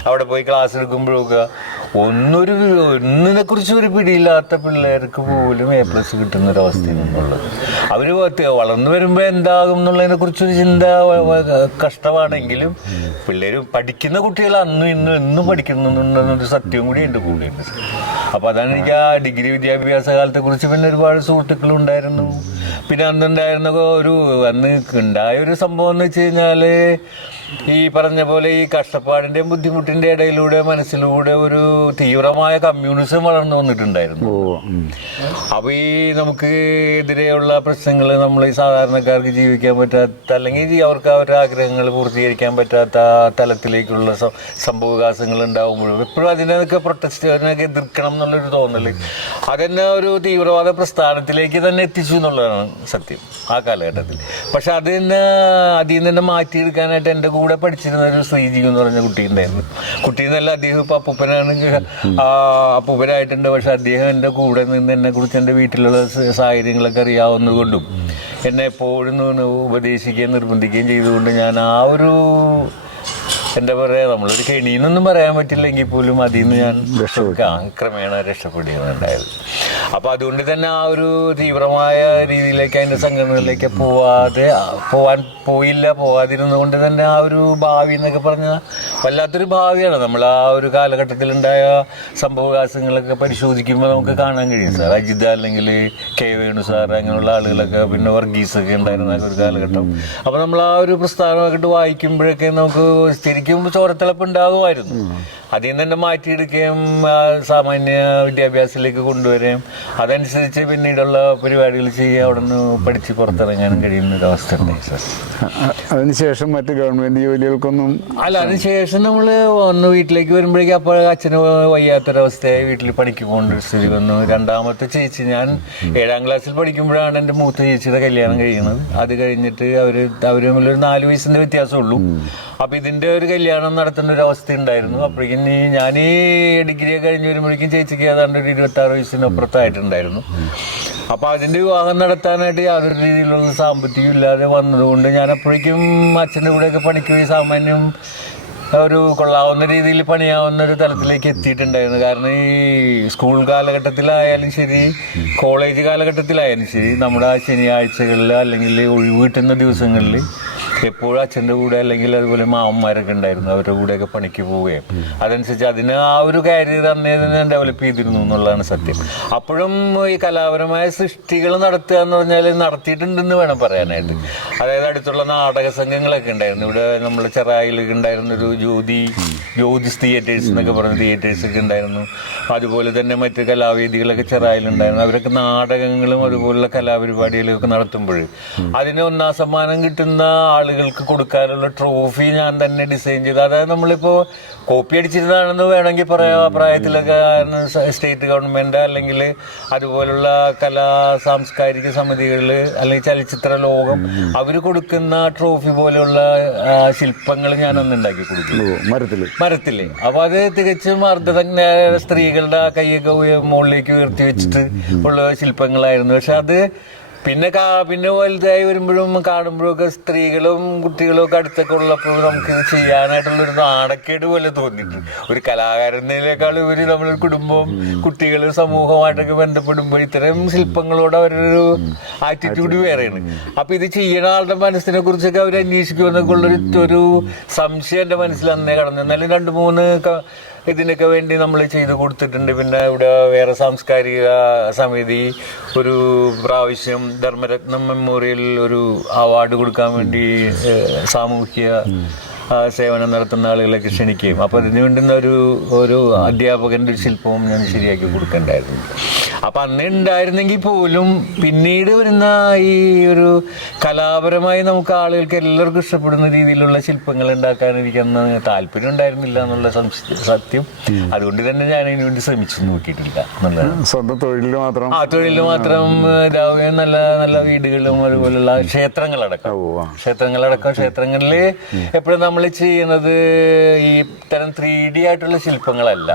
അവിടെ പോയി ക്ലാസ് എടുക്കുമ്പോഴൊക്കെ ഒന്നിനെ കുറിച്ച് ഒരു പിടിയില്ലാത്ത പിള്ളേർക്ക് പോലും A+ കിട്ടുന്നൊരവസ്ഥയെന്നുള്ളത്. അവർ വളർന്നു വരുമ്പോൾ എന്താകും എന്നുള്ളതിനെ കുറിച്ചൊരു ചിന്ത കഷ്ടമാണെങ്കിലും പിള്ളേർ പഠിക്കുന്ന കുട്ടികൾ അന്നും ഇന്നും എന്നും പഠിക്കുന്നുണ്ടെന്നൊരു സത്യവും കൂടി എൻ്റെ കൂടെയുണ്ട്. അപ്പോൾ അതാണ് എനിക്ക് ആ ഡിഗ്രി വിദ്യാഭ്യാസ കാലത്തെ കുറിച്ച് പിന്നെ ഒരുപാട് സുഹൃത്തുക്കളുണ്ടായിരുന്നു. പിന്നെ അന്നുണ്ടായിരുന്ന അന്ന് ഉണ്ടായ ഒരു സംഭവം എന്ന് വെച്ച് കഴിഞ്ഞാൽ ഈ പറഞ്ഞ പോലെ ഈ കഷ്ടപ്പാടിൻ്റെയും ബുദ്ധിമുട്ടിൻ്റെ ഇടയിലൂടെ മനസ്സിലൂടെ ഒരു തീവ്രമായ കമ്മ്യൂണിസം വളർന്നു വന്നിട്ടുണ്ടായിരുന്നു. അപ്പോൾ ഈ നമുക്ക് എതിരെയുള്ള പ്രശ്നങ്ങൾ നമ്മൾ ഈ സാധാരണക്കാർക്ക് ജീവിക്കാൻ പറ്റാത്ത അല്ലെങ്കിൽ അവർക്ക് അവരുടെ ആഗ്രഹങ്ങൾ പൂർത്തീകരിക്കാൻ പറ്റാത്ത തലത്തിലേക്കുള്ള സംഭവവികാസങ്ങൾ ഉണ്ടാകുമ്പോഴും എപ്പോഴും അതിനൊക്കെ പ്രൊട്ടസ്റ്റ് അതിനൊക്കെ എതിർക്കണം എന്നുള്ളൊരു തോന്നൽ അതെന്നെ ഒരു തീവ്രവാദ പ്രസ്ഥാനത്തിലേക്ക് തന്നെ എത്തിച്ചു എന്നുള്ളതാണ് സത്യം ആ കാലഘട്ടത്തിൽ. പക്ഷെ അതിൽ നിന്ന് മാറ്റിയെടുക്കാനായിട്ട് എൻ്റെ കൂടെ പഠിച്ചിരുന്ന ഒരു ശ്രീജി എന്ന് പറഞ്ഞ കുട്ടി ഉണ്ടായിരുന്നു. കുട്ടി എന്നല്ല, അദ്ദേഹം ഇപ്പം അപ്പൂപ്പനായിട്ടുണ്ട്. പക്ഷെ അദ്ദേഹം എൻ്റെ കൂടെ നിന്ന് എന്നെ കുറിച്ച് എൻ്റെ വീട്ടിലുള്ള സാഹചര്യങ്ങളൊക്കെ അറിയാവുന്നതുകൊണ്ടും എന്നെ എപ്പോഴും ഉപദേശിക്കുകയും നിർബന്ധിക്കുകയും ചെയ്തുകൊണ്ട് ഞാൻ ആ ഒരു എന്താ പറയുക, നമ്മളൊരു കെണിന്നൊന്നും പറയാൻ പറ്റില്ലെങ്കിൽ പോലും അതിൽ നിന്ന് ഞാൻ ക്രമേണ രക്ഷപ്പെടുകയുണ്ടായത്. അപ്പോൾ അതുകൊണ്ട് തന്നെ ആ ഒരു തീവ്രമായ രീതിയിലേക്ക് അതിൻ്റെ സംഘടനകളിലേക്ക് പോകാതിരുന്നത് കൊണ്ട് തന്നെ ആ ഒരു ഭാവി എന്നൊക്കെ പറഞ്ഞാൽ വല്ലാത്തൊരു ഭാവിയാണ്. നമ്മൾ ആ ഒരു കാലഘട്ടത്തിലുണ്ടായ സംഭവവികാസങ്ങളൊക്കെ പരിശോധിക്കുമ്പോൾ നമുക്ക് കാണാൻ കഴിയും സാർ. അജിത അല്ലെങ്കിൽ കെ വേണു സാർ അങ്ങനെയുള്ള ആളുകളൊക്കെ പിന്നെ വർഗീസൊക്കെ ഉണ്ടായിരുന്ന ഒരു കാലഘട്ടം. അപ്പോൾ നമ്മൾ ആ ഒരു പ്രസ്ഥാനമായിട്ട് വായിക്കുമ്പോഴൊക്കെ നമുക്ക് ശരിക്കും ചോരത്തിളപ്പ് ഉണ്ടാകുമായിരുന്നു. അതിൽ നിന്ന് തന്നെ മാറ്റിയെടുക്കുകയും സാമാന്യ വിദ്യാഭ്യാസത്തിലേക്ക് കൊണ്ടുവരികയും അതനുസരിച്ച് പിന്നീടുള്ള പരിപാടികൾ ചെയ്യുക, അവിടെ നിന്ന് പഠിച്ച് പുറത്തിറങ്ങാനും കഴിയുന്ന ഒരു അവസ്ഥ ഉണ്ടായി സാർ. അതിനുശേഷം മറ്റ് ഗവൺമെന്റ് ജോലികൾക്കൊന്നും അതിനുശേഷം നമ്മൾ വന്ന് വീട്ടിലേക്ക് വരുമ്പോഴേക്കും അപ്പോൾ അച്ഛന് വയ്യാത്തൊരവസ്ഥയായി വീട്ടിൽ പണിക്ക് പോകേണ്ട ഒരു സ്ഥിതി വന്നു. രണ്ടാമത്തെ ചേച്ചി, ഞാൻ 7ാം ക്ലാസ്സിൽ പഠിക്കുമ്പോഴാണ് എൻ്റെ മൂത്ത ചേച്ചിയുടെ കല്യാണം കഴിയുന്നത്. അത് കഴിഞ്ഞിട്ട് അവർ തമ്മിലൊരു 4 വയസ്സിൻ്റെ വ്യത്യാസമുള്ളൂ. അപ്പം ഇതിൻ്റെ ഒരു കല്യാണം നടത്തുന്ന ഒരു അവസ്ഥ ഉണ്ടായിരുന്നു. അപ്പോഴേക്കും ഞാൻ ഈ ഡിഗ്രി കഴിഞ്ഞ് വരുമ്പോഴേക്കും ചേച്ചിക്ക് ഏതാണ്ട് ഒരു 26 വയസ്സിനപ്പുറത്തായിട്ടുണ്ടായിരുന്നു. അപ്പോൾ അതിൻ്റെ വിവാഹം നടത്താനായിട്ട് യാതൊരു രീതിയിലുള്ള സാമ്പത്തികം ഇല്ലാതെ വന്നതുകൊണ്ട് ഞാൻ അപ്പോഴേക്കും അച്ഛൻ്റെ കൂടെയൊക്കെ പണിക്കുകയും സാമാന്യം ഒരു കൊള്ളാവുന്ന രീതിയിൽ പണിയാവുന്ന ഒരു തലത്തിലേക്ക് എത്തിയിട്ടുണ്ടായിരുന്നു. കാരണം ഈ സ്കൂൾ കാലഘട്ടത്തിലായാലും ശരി, കോളേജ് കാലഘട്ടത്തിലായാലും ശരി, നമ്മുടെ ആ ശനിയാഴ്ചകളിൽ അല്ലെങ്കിൽ ഒഴിവ് കിട്ടുന്ന ദിവസങ്ങളിൽ എപ്പോഴും അച്ഛൻ്റെ കൂടെ അല്ലെങ്കിൽ അതുപോലെ മാമന്മാരൊക്കെ ഉണ്ടായിരുന്നു, അവരുടെ കൂടെയൊക്കെ പണിക്ക് പോവുകയും അതനുസരിച്ച് അതിന് ആ ഒരു കാരിയർ അന്നേ തന്നെ ഡെവലപ്പ് ചെയ്തിരുന്നു എന്നുള്ളതാണ് സത്യം. അപ്പോഴും ഈ കലാപരമായ സൃഷ്ടികൾ നടത്തുക എന്ന് പറഞ്ഞാൽ നടത്തിയിട്ടുണ്ടെന്ന് വേണം പറയാനായിട്ട്. അതായത് അടുത്തുള്ള നാടക സംഘങ്ങളൊക്കെ ഉണ്ടായിരുന്നു. ഇവിടെ നമ്മൾ ചെറായിലൊക്കെ ഉണ്ടായിരുന്നൊരു ജ്യോതിസ് തിയേറ്റേഴ്സ് എന്നൊക്കെ പറഞ്ഞ തിയേറ്റേഴ്സൊക്കെ ഉണ്ടായിരുന്നു. അതുപോലെ തന്നെ മറ്റ് കലാവേദികളൊക്കെ ചെറായിലുണ്ടായിരുന്നു. അവരൊക്കെ നാടകങ്ങളും അതുപോലുള്ള കലാപരിപാടികളൊക്കെ നടത്തുമ്പോൾ അതിന് 1ാം സമ്മാനം കിട്ടുന്ന ആളുകൾക്ക് കൊടുക്കാനുള്ള ട്രോഫി ഞാൻ തന്നെ ഡിസൈൻ ചെയ്ത്, അതായത് നമ്മളിപ്പോൾ കോപ്പി അടിച്ചിരുന്നതാണെന്ന് വേണമെങ്കിൽ പറയാം. പ്രായത്തിലൊക്കെ സ്റ്റേറ്റ് ഗവൺമെൻറ് അല്ലെങ്കിൽ അതുപോലുള്ള സാംസ്കാരിക സമിതികൾ അല്ലെങ്കിൽ ചലച്ചിത്ര ലോകം അവർ കൊടുക്കുന്ന ട്രോഫി പോലെയുള്ള ശില്പങ്ങൾ ഞാൻ അന്ന് ഉണ്ടാക്കി കൊടുക്കും. മരത്തില് മരത്തില്. അപ്പൊ അത് തികച്ചും അർദ്ധനഗ്ന സ്ത്രീകളുടെ കൈയൊക്കെ മുകളിലേക്ക് ഉയർത്തി വെച്ചിട്ട് ഉള്ള ശില്പങ്ങളായിരുന്നു. പക്ഷെ അത് പിന്നെ വലുതായി വരുമ്പോഴും കാണുമ്പോഴും ഒക്കെ സ്ത്രീകളും കുട്ടികളും ഒക്കെ അടുത്തൊക്കെ ഉള്ളപ്പോൾ നമുക്ക് ഇത് ചെയ്യാനായിട്ടുള്ളൊരു നാണക്കേട് പോലെ തോന്നിയിട്ടുണ്ട്. ഒരു കലാകാരനേക്കാൾ ഉപരി നമ്മളൊരു കുടുംബം, കുട്ടികൾ, സമൂഹമായിട്ടൊക്കെ ബന്ധപ്പെടുമ്പോൾ ഇത്തരം ശില്പങ്ങളോട് അവരൊരു ആറ്റിറ്റ്യൂഡ് വേറെയാണ്. അപ്പൊ ഇത് ചെയ്യുന്ന ആളുടെ മനസ്സിനെ കുറിച്ചൊക്കെ അവർ അന്വേഷിക്കുമെന്നൊക്കെ ഉള്ളൊരു സംശയം എൻ്റെ മനസ്സിൽ അന്നേ കടന്നു. എന്നാലും 2-3 ഇതിനൊക്കെ വേണ്ടി നമ്മൾ ചെയ്ത് കൊടുത്തിട്ടുണ്ട്. പിന്നെ ഇവിടെ വേറെ സാംസ്കാരിക സമിതി ഒരു പ്രാവശ്യം ധർമ്മരത്നം മെമ്മോറിയൽ ഒരു അവാർഡ് കൊടുക്കാൻ വേണ്ടി സാമൂഹ്യ സേവനം നടത്തുന്ന ആളുകളൊക്കെ ക്ഷണിക്കുകയും അപ്പോൾ അതിന് വേണ്ടുന്ന ഒരു അധ്യാപകൻ്റെ ഒരു ശില്പവും ഞാൻ ശരിയാക്കി കൊടുക്കണ്ടായിരുന്നു. അപ്പം അന്ന് ഉണ്ടായിരുന്നെങ്കിൽ പോലും പിന്നീട് വരുന്ന ഈ ഒരു കലാപരമായി നമുക്ക് ആളുകൾക്ക് എല്ലാവർക്കും ഇഷ്ടപ്പെടുന്ന രീതിയിലുള്ള ശില്പങ്ങൾ ഉണ്ടാക്കാൻ എനിക്കന്ന് താല്പര്യം ഉണ്ടായിരുന്നില്ല എന്നുള്ള സത്യം. അതുകൊണ്ട് തന്നെ ഞാൻ അതിനു വേണ്ടി ശ്രമിച്ചു നോക്കിയിട്ടില്ല എന്നുള്ളത്. സ്വന്തം തൊഴിലിൽ മാത്രം തൊഴിൽ മാത്രം ഇതാവുകയും നല്ല നല്ല വീടുകളും അതുപോലുള്ള ക്ഷേത്രങ്ങളടക്കം ക്ഷേത്രങ്ങളിൽ എപ്പോഴും നമ്മൾ ചെയ്യുന്നത് ഈ തരം 3D ആയിട്ടുള്ള ശില്പങ്ങളല്ല.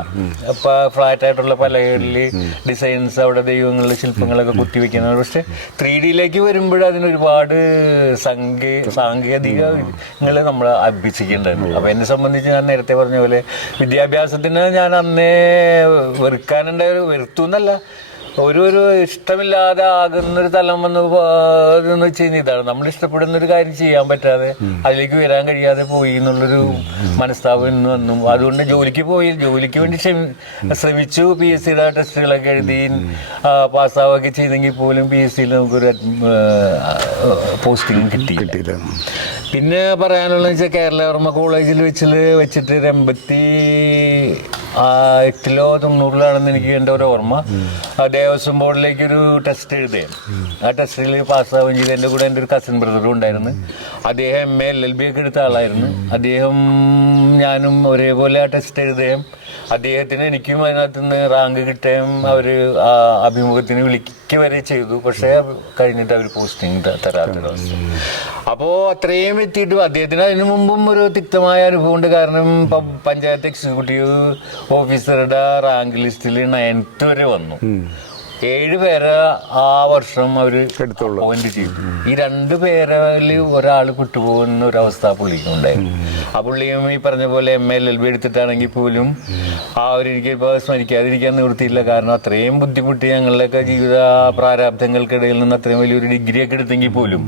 അപ്പൊ ഫ്ലാറ്റ് ആയിട്ടുള്ള പലകളിൽ ഡിസൈൻസ് അവിടെ ദൈവങ്ങളുടെ ശില്പങ്ങളൊക്കെ കുത്തിവെക്കുന്നത്. പക്ഷെ 3Dയിലേക്ക് വരുമ്പോൾ അതിനൊരുപാട് സാങ്കേതികങ്ങൾ നമ്മൾ അഭ്യസിക്കേണ്ടതുണ്ട്. അപ്പൊ എന്നെ സംബന്ധിച്ച് ഞാൻ നേരത്തെ പറഞ്ഞ പോലെ വിദ്യാഭ്യാസത്തിന് ഞാൻ അന്നേ വെറുത്തു എന്നല്ല, ഒരു ഇഷ്ടമില്ലാതെ ആകുന്നൊരു തലം വന്ന് ചെയ്യുന്ന ഇതാണ്. നമ്മൾ ഇഷ്ടപ്പെടുന്ന ഒരു കാര്യം ചെയ്യാൻ പറ്റാതെ അതിലേക്ക് വരാൻ കഴിയാതെ പോയി എന്നുള്ളൊരു മനസ്താപം ഇന്ന് വന്നു. അതുകൊണ്ട് ജോലിക്ക് വേണ്ടി ശ്രമിച്ചു. PSCയുടെ ടെസ്റ്റുകളൊക്കെ എഴുതി പാസ്സാവുകയൊക്കെ ചെയ്തെങ്കിൽ പോലും PSCയിൽ നമുക്കൊരു പോസ്റ്റിംഗ് കിട്ടിയില്ല. പിന്നെ പറയാനുള്ളത് വെച്ചാൽ കേരളവർമ്മ കോളേജിൽ വെച്ചിട്ട് 88-90 എനിക്ക് എൻ്റെ ഒരു ഓർമ്മ, ദേവസ്വം ബോർഡിലേക്കൊരു ടെസ്റ്റ് എഴുതുകയും ആ ടെസ്റ്റിൽ പാസ്സാവുകയും ചെയ്ത്. എൻ്റെ കൂടെ എൻ്റെ ഒരു കസിൻ ബ്രദറും ഉണ്ടായിരുന്നു. അദ്ദേഹം MA LLB ഒക്കെ എടുത്ത ആളായിരുന്നു. അദ്ദേഹം ഞാനും ഒരേപോലെ ആ ടെസ്റ്റ് എഴുതുകയും അദ്ദേഹത്തിന് എനിക്കും അതിനകത്ത് നിന്ന് റാങ്ക് കിട്ടുകയും അവർ അഭിമുഖത്തിന് വിളിക്കുക വരെ ചെയ്തു. പക്ഷേ കഴിഞ്ഞിട്ട് അവർ പോസ്റ്റിംഗ് തരാത്തൊരവസ്ഥ. അപ്പോൾ അത്രയും എത്തിയിട്ടും അദ്ദേഹത്തിന് അതിനു മുമ്പും ഒരു തിക്തമായ അനുഭവം ഉണ്ട്. കാരണം പഞ്ചായത്ത് എക്സിക്യൂട്ടീവ് ഓഫീസറുടെ റാങ്ക് ലിസ്റ്റിൽ 9th വരെ വന്നു. 7 പേരെ ആ വർഷം അവർ അപ്പോയിന്റ് ചെയ്തു. ഈ 2 പേരിൽ ഒരാൾ വിട്ടുപോകുന്ന ഒരവസ്ഥ പുള്ളിക്കും ഉണ്ടായിരുന്നു. ആ പുള്ളിയും ഈ പറഞ്ഞ പോലെ MA LLB എടുത്തിട്ടാണെങ്കിൽ പോലും എനിക്കിപ്പോൾ സ്മരിക്കാതിരിക്കാൻ നിവൃത്തിയില്ല. കാരണം അത്രയും ബുദ്ധിമുട്ടി ഞങ്ങളുടെയൊക്കെ ജീവിത പ്രാരാബ്ദങ്ങൾക്കിടയിൽ നിന്ന് അത്രയും വലിയൊരു ഡിഗ്രിയൊക്കെ എടുത്തെങ്കിൽ പോലും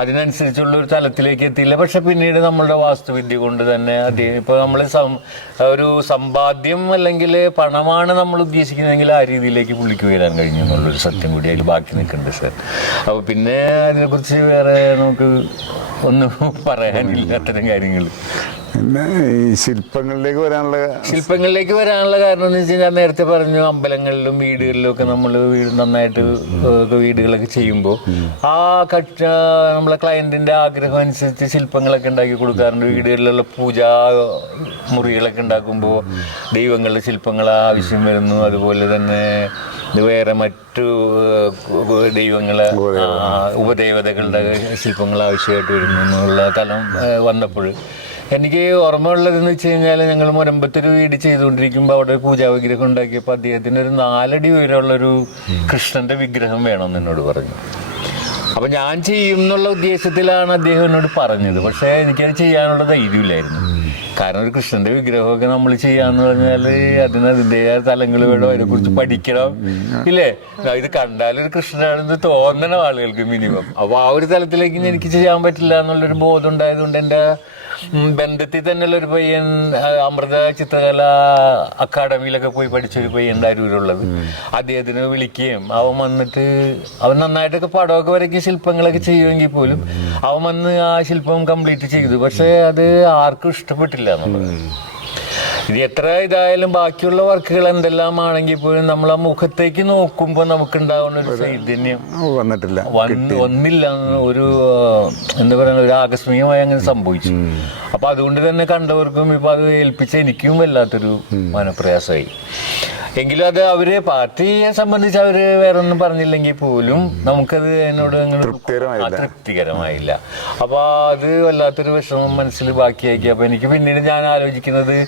അതിനനുസരിച്ചുള്ള ഒരു തലത്തിലേക്ക് എത്തിയില്ല. പക്ഷെ പിന്നീട് നമ്മളുടെ വാസ്തുവിദ്യ കൊണ്ട് തന്നെ ഇപ്പോൾ നമ്മൾ ഒരു സമ്പാദ്യം അല്ലെങ്കിൽ പണമാണ് നമ്മൾ ഉദ്ദേശിക്കുന്നതെങ്കിൽ ആ രീതിയിലേക്ക് പുള്ളിക്ക് വരാൻ കഴിഞ്ഞു എന്നുള്ളൊരു സത്യം കൂടി അതിൽ ബാക്കി നിൽക്കുന്നുണ്ട് സാർ. അപ്പോൾ പിന്നെ അതിനെക്കുറിച്ച് വേറെ നമുക്ക് ഒന്നും പറയാനില്ല അത്തരം കാര്യങ്ങൾ. പിന്നെ ഈ ശില്പങ്ങളിലേക്ക് വരാനുള്ള കാരണം എന്ന് വെച്ച് കഴിഞ്ഞാൽ നേരത്തെ പറഞ്ഞു, അമ്പലങ്ങളിലും വീടുകളിലും ഒക്കെ നമ്മൾ നന്നായിട്ട് വീടുകളൊക്കെ ചെയ്യുമ്പോൾ ആ നമ്മളെ ക്ലയന്റിന്റെ ആഗ്രഹം അനുസരിച്ച് ശില്പങ്ങളൊക്കെ ഉണ്ടാക്കി കൊടുക്കാറുണ്ട്. വീടുകളിലുള്ള പൂജാ മുറികളൊക്കെ ഉണ്ടാക്കുമ്പോൾ ദൈവങ്ങളുടെ ശില്പങ്ങൾ ആവശ്യം വരുന്നു. അതുപോലെ തന്നെ വേറെ മറ്റു ദൈവങ്ങളെ ഉപദേവതകളുടെ ശില്പങ്ങൾ ആവശ്യമായിട്ട് വരുന്നു എന്നുള്ള തലം വന്നപ്പോൾ എനിക്ക് ഓർമ്മയുള്ളതെന്ന് വെച്ച് കഴിഞ്ഞാൽ ഞങ്ങൾ മുരമ്പത്തൊരു വീട് ചെയ്തുകൊണ്ടിരിക്കുമ്പോൾ അവിടെ പൂജാ വിഗ്രഹം ഉണ്ടാക്കിയപ്പോൾ അദ്ദേഹത്തിന് ഒരു 4 അടി ഉയരമുള്ളൊരു കൃഷ്ണന്റെ വിഗ്രഹം വേണമെന്ന് എന്നോട് പറഞ്ഞു. അപ്പം ഞാൻ ചെയ്യും എന്നുള്ള ഉദ്ദേശത്തിലാണ് അദ്ദേഹം എന്നോട് പറഞ്ഞത്. പക്ഷേ എനിക്കത് ചെയ്യാനുള്ള ധൈര്യമില്ലായിരുന്നു. കാരണം ഒരു കൃഷ്ണന്റെ വിഗ്രഹമൊക്കെ നമ്മൾ ചെയ്യാന്ന് പറഞ്ഞാൽ അതിൻ്റെതായ തലങ്ങൾ വേണം, അതിനെക്കുറിച്ച് പഠിക്കണം, ഇല്ലേ? ഇത് കണ്ടാലൊരു കൃഷ്ണനാണെന്ന് തോന്നണം ആളുകൾക്ക് മിനിമം. അപ്പോൾ ആ ഒരു തലത്തിലേക്ക് എനിക്ക് ചെയ്യാൻ പറ്റില്ല എന്നുള്ളൊരു ബോധം ഉണ്ടായതുകൊണ്ട് എൻ്റെ ബന്ധത്തിൽ തന്നെയുള്ള ഒരു പയ്യൻ അമൃത ചിത്രകല അക്കാഡമിയിലൊക്കെ പോയി പഠിച്ചൊരു പയ്യൻ്റെ അരൂരുള്ളത്, അദ്ദേഹത്തിന് വിളിക്കുകയും അവൻ വന്നിട്ട് അവൻ നന്നായിട്ടൊക്കെ പടമൊക്കെ വരയ്ക്കുക ശില്പങ്ങളൊക്കെ ചെയ്യുമെങ്കിൽ പോലും അവൻ വന്ന് ആ ശില്പം കംപ്ലീറ്റ് ചെയ്തു. പക്ഷെ അത് ആർക്കും ഇഷ്ടപ്പെട്ടില്ല എന്നുള്ളത്. ഇത് എത്ര ഇതായാലും ബാക്കിയുള്ള വർക്കുകൾ എന്തെല്ലാം ആണെങ്കിൽ പോലും നമ്മൾ ആ മുഖത്തേക്ക് നോക്കുമ്പോൾ നമുക്കുണ്ടാവുന്ന ഒരു ചൈതന്യം ഒന്നില്ല. ഒരു എന്താ പറയുക, ഒരു ആകസ്മികമായി അങ്ങനെ സംഭവിച്ചു. അപ്പൊ അതുകൊണ്ട് തന്നെ കണ്ടവർക്കും ഇപ്പൊ അത് ഏൽപ്പിച്ച എനിക്കും വല്ലാത്തൊരു മനപ്രയാസമായി. എങ്കിലും അത് അവര് പാർട്ടിയെ സംബന്ധിച്ച് അവര് വേറെ ഒന്നും പറഞ്ഞില്ലെങ്കിൽ പോലും നമുക്കത് എന്നോട് തൃപ്തികരമായില്ല. അപ്പൊ അത് വല്ലാത്തൊരു വിഷമം മനസ്സിൽ ബാക്കിയാക്കി. അപ്പൊ എനിക്ക് പിന്നീട് ഞാൻ ആലോചിക്കുന്നത്,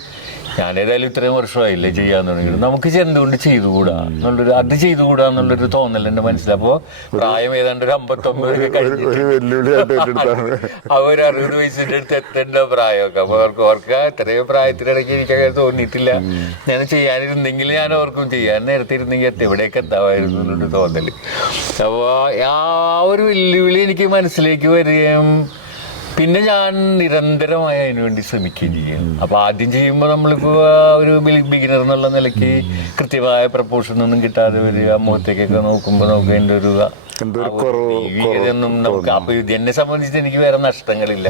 ഞാനേതായാലും ഇത്രയും വർഷമായില്ലേ ചെയ്യാൻ തുടങ്ങിയിട്ട്, നമുക്ക് എന്തുകൊണ്ട് ചെയ്തുകൂടാ എന്നുള്ളൊരു, അത് ചെയ്തുകൂടാ എന്നുള്ളൊരു തോന്നൽ എന്റെ മനസ്സിലപ്പോ പ്രായം ഏതാണ്ട് ഒരു 59 കഴിഞ്ഞു. ഒരു 60 വയസ്സിന്റെ അടുത്ത് എത്തേണ്ട പ്രായമൊക്കെ. അപ്പൊ ഓർക്കുക ഇത്രയും പ്രായത്തിനിടയ്ക്ക് എനിക്കങ്ങനെ തോന്നിയിട്ടില്ല. ഞാൻ ചെയ്യാനിരുന്നെങ്കിൽ ഞാൻ ഓർക്കും ചെയ്യാൻ നേരത്തെ ഇരുന്നെങ്കിൽ എവിടെയൊക്കെ എത്താമായിരുന്നു എന്നുള്ളൊരു തോന്നല്. അപ്പൊ ആ ഒരു വെല്ലുവിളി എനിക്ക് മനസ്സിലേക്ക് വരികയും പിന്നെ ഞാൻ നിരന്തരമായി അതിനുവേണ്ടി ശ്രമിക്കുകയും ചെയ്യും. അപ്പൊ ആദ്യം ചെയ്യുമ്പോൾ നമ്മളിപ്പോ ഒരു ബിഗിനർ എന്നുള്ള നിലയ്ക്ക് കൃത്യമായ പ്രപ്പോർഷൻ ഒന്നും കിട്ടാതെ വരിക, മുഖത്തേക്കൊക്കെ നോക്കുമ്പോൾ നമുക്ക് അതിൻ്റെ ഒരു ഒന്നും നമുക്ക്, അപ്പൊ എന്നെ സംബന്ധിച്ച് എനിക്ക് വേറെ നഷ്ടങ്ങളില്ല,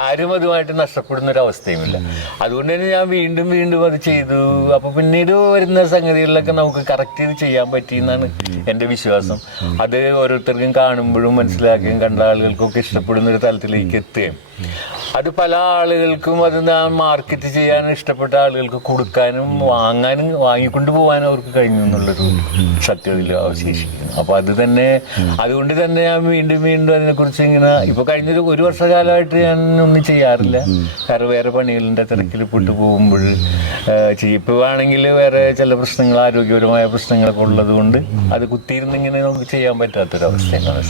ആരും അതുമായിട്ട് നഷ്ടപ്പെടുന്ന ഒരു അവസ്ഥയുമില്ല. അതുകൊണ്ട് തന്നെ ഞാൻ വീണ്ടും വീണ്ടും അത് ചെയ്തു. അപ്പൊ പിന്നീട് വരുന്ന സംഗതികളിലൊക്കെ നമുക്ക് കറക്റ്റ് ചെയ്ത് ചെയ്യാൻ പറ്റിയെന്നാണ് എന്റെ വിശ്വാസം. അത് ഓരോരുത്തർക്കും കാണുമ്പോഴും മനസ്സിലാക്കുകയും കണ്ട ആളുകൾക്കൊക്കെ ഇഷ്ടപ്പെടുന്ന ഒരു തലത്തിലേക്ക് എത്തുകയും അത് പല ആളുകൾക്കും അത് മാർക്കറ്റ് ചെയ്യാനും ഇഷ്ടപ്പെട്ട ആളുകൾക്ക് കൊടുക്കാനും വാങ്ങാനും വാങ്ങിക്കൊണ്ടു പോകാനും അവർക്ക് കഴിഞ്ഞു എന്നുള്ളൊരു സത്യത്തിൽ അവശേഷിക്കുന്നു. അപ്പൊ അത് തന്നെ, അതുകൊണ്ട് തന്നെ ഞാൻ വീണ്ടും വീണ്ടും അതിനെക്കുറിച്ച് ഇങ്ങനെ ഇപ്പൊ കഴിഞ്ഞൊരു 1 വർഷകാലമായിട്ട് ഞാൻ ഒന്നും ചെയ്യാറില്ല. കാരണം വേറെ പണികളുടെ തിരക്കിൽ പെട്ടു പോകുമ്പോൾ ഇപ്പൊ ആണെങ്കിൽ വേറെ ചില പ്രശ്നങ്ങൾ, ആരോഗ്യപരമായ പ്രശ്നങ്ങളൊക്കെ ഉള്ളത് കൊണ്ട് അത് കുത്തിയിരുന്നിങ്ങനെ നമുക്ക് ചെയ്യാൻ പറ്റാത്തൊരവസ്ഥയാണ്.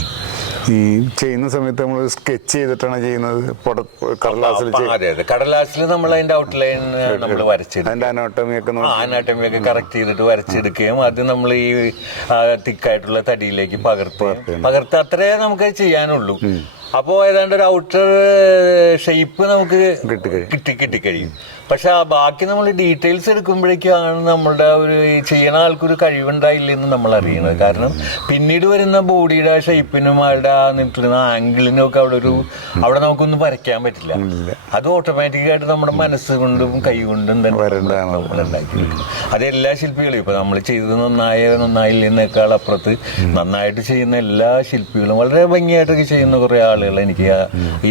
ഈ ചെയ്യുന്ന സമയത്ത് നമ്മൾ സ്കെച്ച് ചെയ്തിട്ടാണ് ചെയ്യുന്നത്, കടലാസിൽ? അതെ അതെ, കടലാസിൽ നമ്മൾ അതിന്റെ ഔട്ട്ലൈൻ നമ്മൾ വരച്ചെടുക്കും, അതിന്റെ അനാട്ടമി ഒക്കെ കറക്റ്റ് ചെയ്തിട്ട് വരച്ചെടുക്കുകയും അത് നമ്മൾ ഈ തിക്കായിട്ടുള്ള തടിയിലേക്ക് പകർത്തി അത്രേ നമുക്ക് ചെയ്യാനുള്ളൂ. അപ്പോ ഏതാണ്ട് ഒരു ഔട്ടർ ഷേപ്പ് നമുക്ക് കിട്ടിക്കഴിയും. പക്ഷെ ആ ബാക്കി നമ്മൾ ഡീറ്റെയിൽസ് എടുക്കുമ്പോഴേക്കാണ് നമ്മളുടെ ഒരു ചെയ്യുന്ന ആൾക്കൊരു കഴിവുണ്ടായില്ലെന്ന് നമ്മൾ അറിയണത്. കാരണം പിന്നീട് വരുന്ന ബോഡിയുടെ ഷേപ്പിനും അയാളുടെ ആ നിൽക്കുന്ന ആംഗിളിനും ഒക്കെ അവിടെ നമുക്കൊന്നും വരയ്ക്കാൻ പറ്റില്ല. അത് ഓട്ടോമാറ്റിക്കായിട്ട് നമ്മുടെ മനസ്സ് കൊണ്ടും കൈ കൊണ്ടും തന്നെ ഉണ്ടാക്കിയെടുക്കും. അതെല്ലാ ശില്പികളും ഇപ്പൊ നമ്മൾ ചെയ്തത് നന്നായില്ലെന്നേക്കാൾ അപ്പുറത്ത് നന്നായിട്ട് ചെയ്യുന്ന എല്ലാ ശില്പികളും വളരെ ഭംഗിയായിട്ടൊക്കെ ചെയ്യുന്ന കുറെ ആളുകൾ എനിക്ക്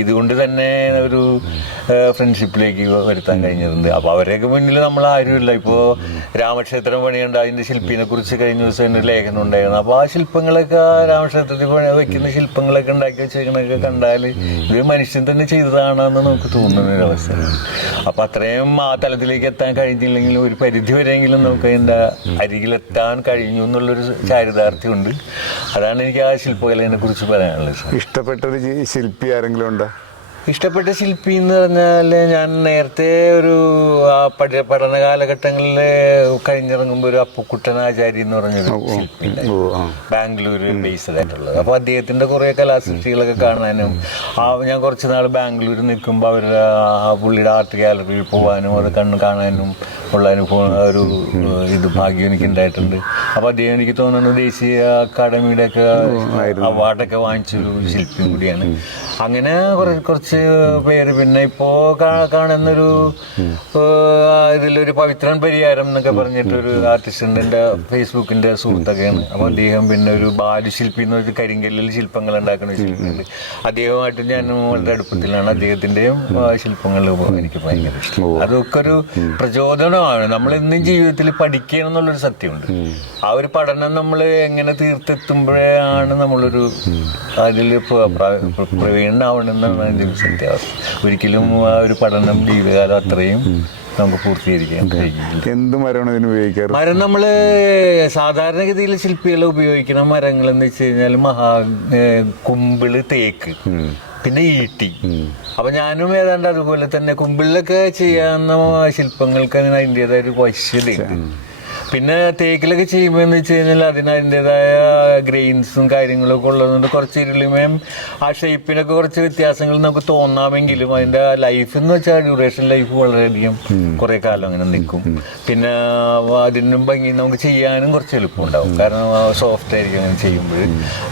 ഇതുകൊണ്ട് തന്നെ ഒരു ഫ്രണ്ട്ഷിപ്പിലേക്ക് വരുത്താൻ കഴിഞ്ഞിട്ടുണ്ട്. അപ്പൊ അവരെയൊക്കെ മുന്നിൽ നമ്മൾ ആരുമില്ല. ഇപ്പോ രാമക്ഷേത്രം പണിയുണ്ട്, അതിന്റെ ശില്പിനെ കുറിച്ച് കഴിഞ്ഞ ദിവസം ഒരു ലേഖനം ഉണ്ടായിരുന്നു. അപ്പൊ ആ ശില്പങ്ങളൊക്കെ, രാമക്ഷേത്രത്തിൽ വെക്കുന്ന ശില്പങ്ങളൊക്കെ ഉണ്ടാക്കി വെച്ചേക്കണൊക്കെ കണ്ടാൽ ഇത് മനുഷ്യൻ തന്നെ ചെയ്തതാണെന്ന് നമുക്ക് തോന്നുന്ന ഒരു അവസ്ഥ. അപ്പൊ അത്രയും ആ തലത്തിലേക്ക് എത്താൻ കഴിഞ്ഞില്ലെങ്കിലും ഒരു പരിധി വരെയെങ്കിലും നമുക്ക് അതിന്റെ അരികിലെത്താൻ കഴിഞ്ഞു എന്നുള്ളൊരു ചാരിതാർത്ഥ്യമുണ്ട്. അതാണ് എനിക്ക് ആ ശില്പകലയെ കുറിച്ച് പറയാനുള്ളത്. ഇഷ്ടപ്പെട്ടൊരു ശില്പി ആരെങ്കിലും ഉണ്ടോ? ഇഷ്ടപ്പെട്ട ശില്പി എന്ന് പറഞ്ഞാൽ ഞാൻ നേരത്തെ ഒരു പഠന കാലഘട്ടങ്ങളിൽ കഴിഞ്ഞിറങ്ങുമ്പോൾ ഒരു അപ്പുക്കുട്ടൻ ആചാരി എന്ന് പറഞ്ഞൊരു ശില്പി ബാംഗ്ലൂർ ബേസ്ഡ് ആയിട്ടുള്ളത്. അപ്പൊ അദ്ദേഹത്തിന്റെ കുറെ കലാസൃഷ്ടികളൊക്കെ കാണാനും ഞാൻ കുറച്ച് നാൾ ബാംഗ്ലൂർ നിൽക്കുമ്പോൾ അവരുടെ പുള്ളിയുടെ ആർട്ട് ഗാലറിയിൽ പോകാനും അത് കാണാനും ഉള്ള അനുഭവം ഒരു ഭാഗ്യം എനിക്ക് ഉണ്ടായിട്ടുണ്ട്. അപ്പൊ അദ്ദേഹം എനിക്ക് തോന്നുന്നു ദേശീയ അക്കാദമിയുടെ ഒക്കെ അവാർഡൊക്കെ വാങ്ങിച്ചൊരു ശില്പിയും കൂടിയാണ്. അങ്ങനെ കുറച്ച് പേര്. പിന്നെ ഇപ്പോ കാണുന്നൊരു ഇതിലൊരു പവിത്രൻ പരിയാരം എന്നൊക്കെ പറഞ്ഞിട്ടൊരു ആർട്ടിസ്റ്റിന്റെ എൻ്റെ ഫേസ്ബുക്കിന്റെ സുഹൃത്തൊക്കെയാണ്. അപ്പൊ അദ്ദേഹം പിന്നെ ഒരു ബാലുശില്പി എന്ന് പറഞ്ഞ കരിങ്കല്ലിൽ ശില്പങ്ങൾ ഉണ്ടാക്കുന്ന ശില്പിയുണ്ട്. അദ്ദേഹമായിട്ട് ഞാൻ വളരെ അടുപ്പത്തിലാണ്. അദ്ദേഹത്തിന്റെയും ശില്പങ്ങൾ എനിക്ക് ഭയങ്കര ഇഷ്ടം. അതൊക്കെ ഒരു പ്രചോദനമാണ്. നമ്മൾ എന്നും ജീവിതത്തിൽ പഠിക്കണം എന്നുള്ളൊരു സത്യമുണ്ട്. ആ ഒരു പഠനം നമ്മൾ എങ്ങനെ തീർത്തെത്തുമ്പോഴാണ് നമ്മളൊരു അതിൽ പ്രവീണനാവണമെന്നാണ് എൻ്റെ ഒരു സത്യാവസ്ഥ. ഒരിക്കലും ആ ഒരു പഠനം ജീവിതകാലം അത്രയും നമുക്ക് പൂർത്തീകരിക്കാൻ കഴിയില്ല. എന്ത് മരമാണ് ഇതിന് ഉപയോഗിക്കാറ്? മരം നമ്മള് സാധാരണഗതിയിൽ ശില്പികൾ ഉപയോഗിക്കുന്ന മരങ്ങൾ എന്ന് വെച്ച് കഴിഞ്ഞാൽ കുമ്പിള്, തേക്ക്, പിന്നെ ഈട്ടി. അപ്പൊ ഞാനും ഏതാണ്ട് അതുപോലെ തന്നെ കുമ്പിളിലൊക്കെ ചെയ്യാവുന്ന ശില്പങ്ങൾക്ക് അതിൻ്റെതായ ഒരു വശ്യതയുണ്ട്. പിന്നെ തേക്കിലൊക്കെ ചെയ്യുമ്പോൾ എന്ന് വെച്ച് കഴിഞ്ഞാൽ അതിൻ്റെതായ ഗ്രെയിൻസും കാര്യങ്ങളൊക്കെ ഉള്ളതുകൊണ്ട് കുറച്ച് ഇരുളിമയും ആ ഷേപ്പിനൊക്കെ കുറച്ച് വ്യത്യാസങ്ങൾ നമുക്ക് തോന്നാമെങ്കിലും അതിൻ്റെ ലൈഫ് എന്ന് വെച്ചാൽ ഡ്യൂറേഷൻ ലൈഫ് വളരെയധികം കുറെ കാലം അങ്ങനെ നിൽക്കും. പിന്നെ അതിനും ഭംഗി നമുക്ക് ചെയ്യാനും കുറച്ച് എളുപ്പമുണ്ടാവും. കാരണം സോഫ്റ്റ് ആയിരിക്കും അങ്ങനെ ചെയ്യുമ്പോൾ.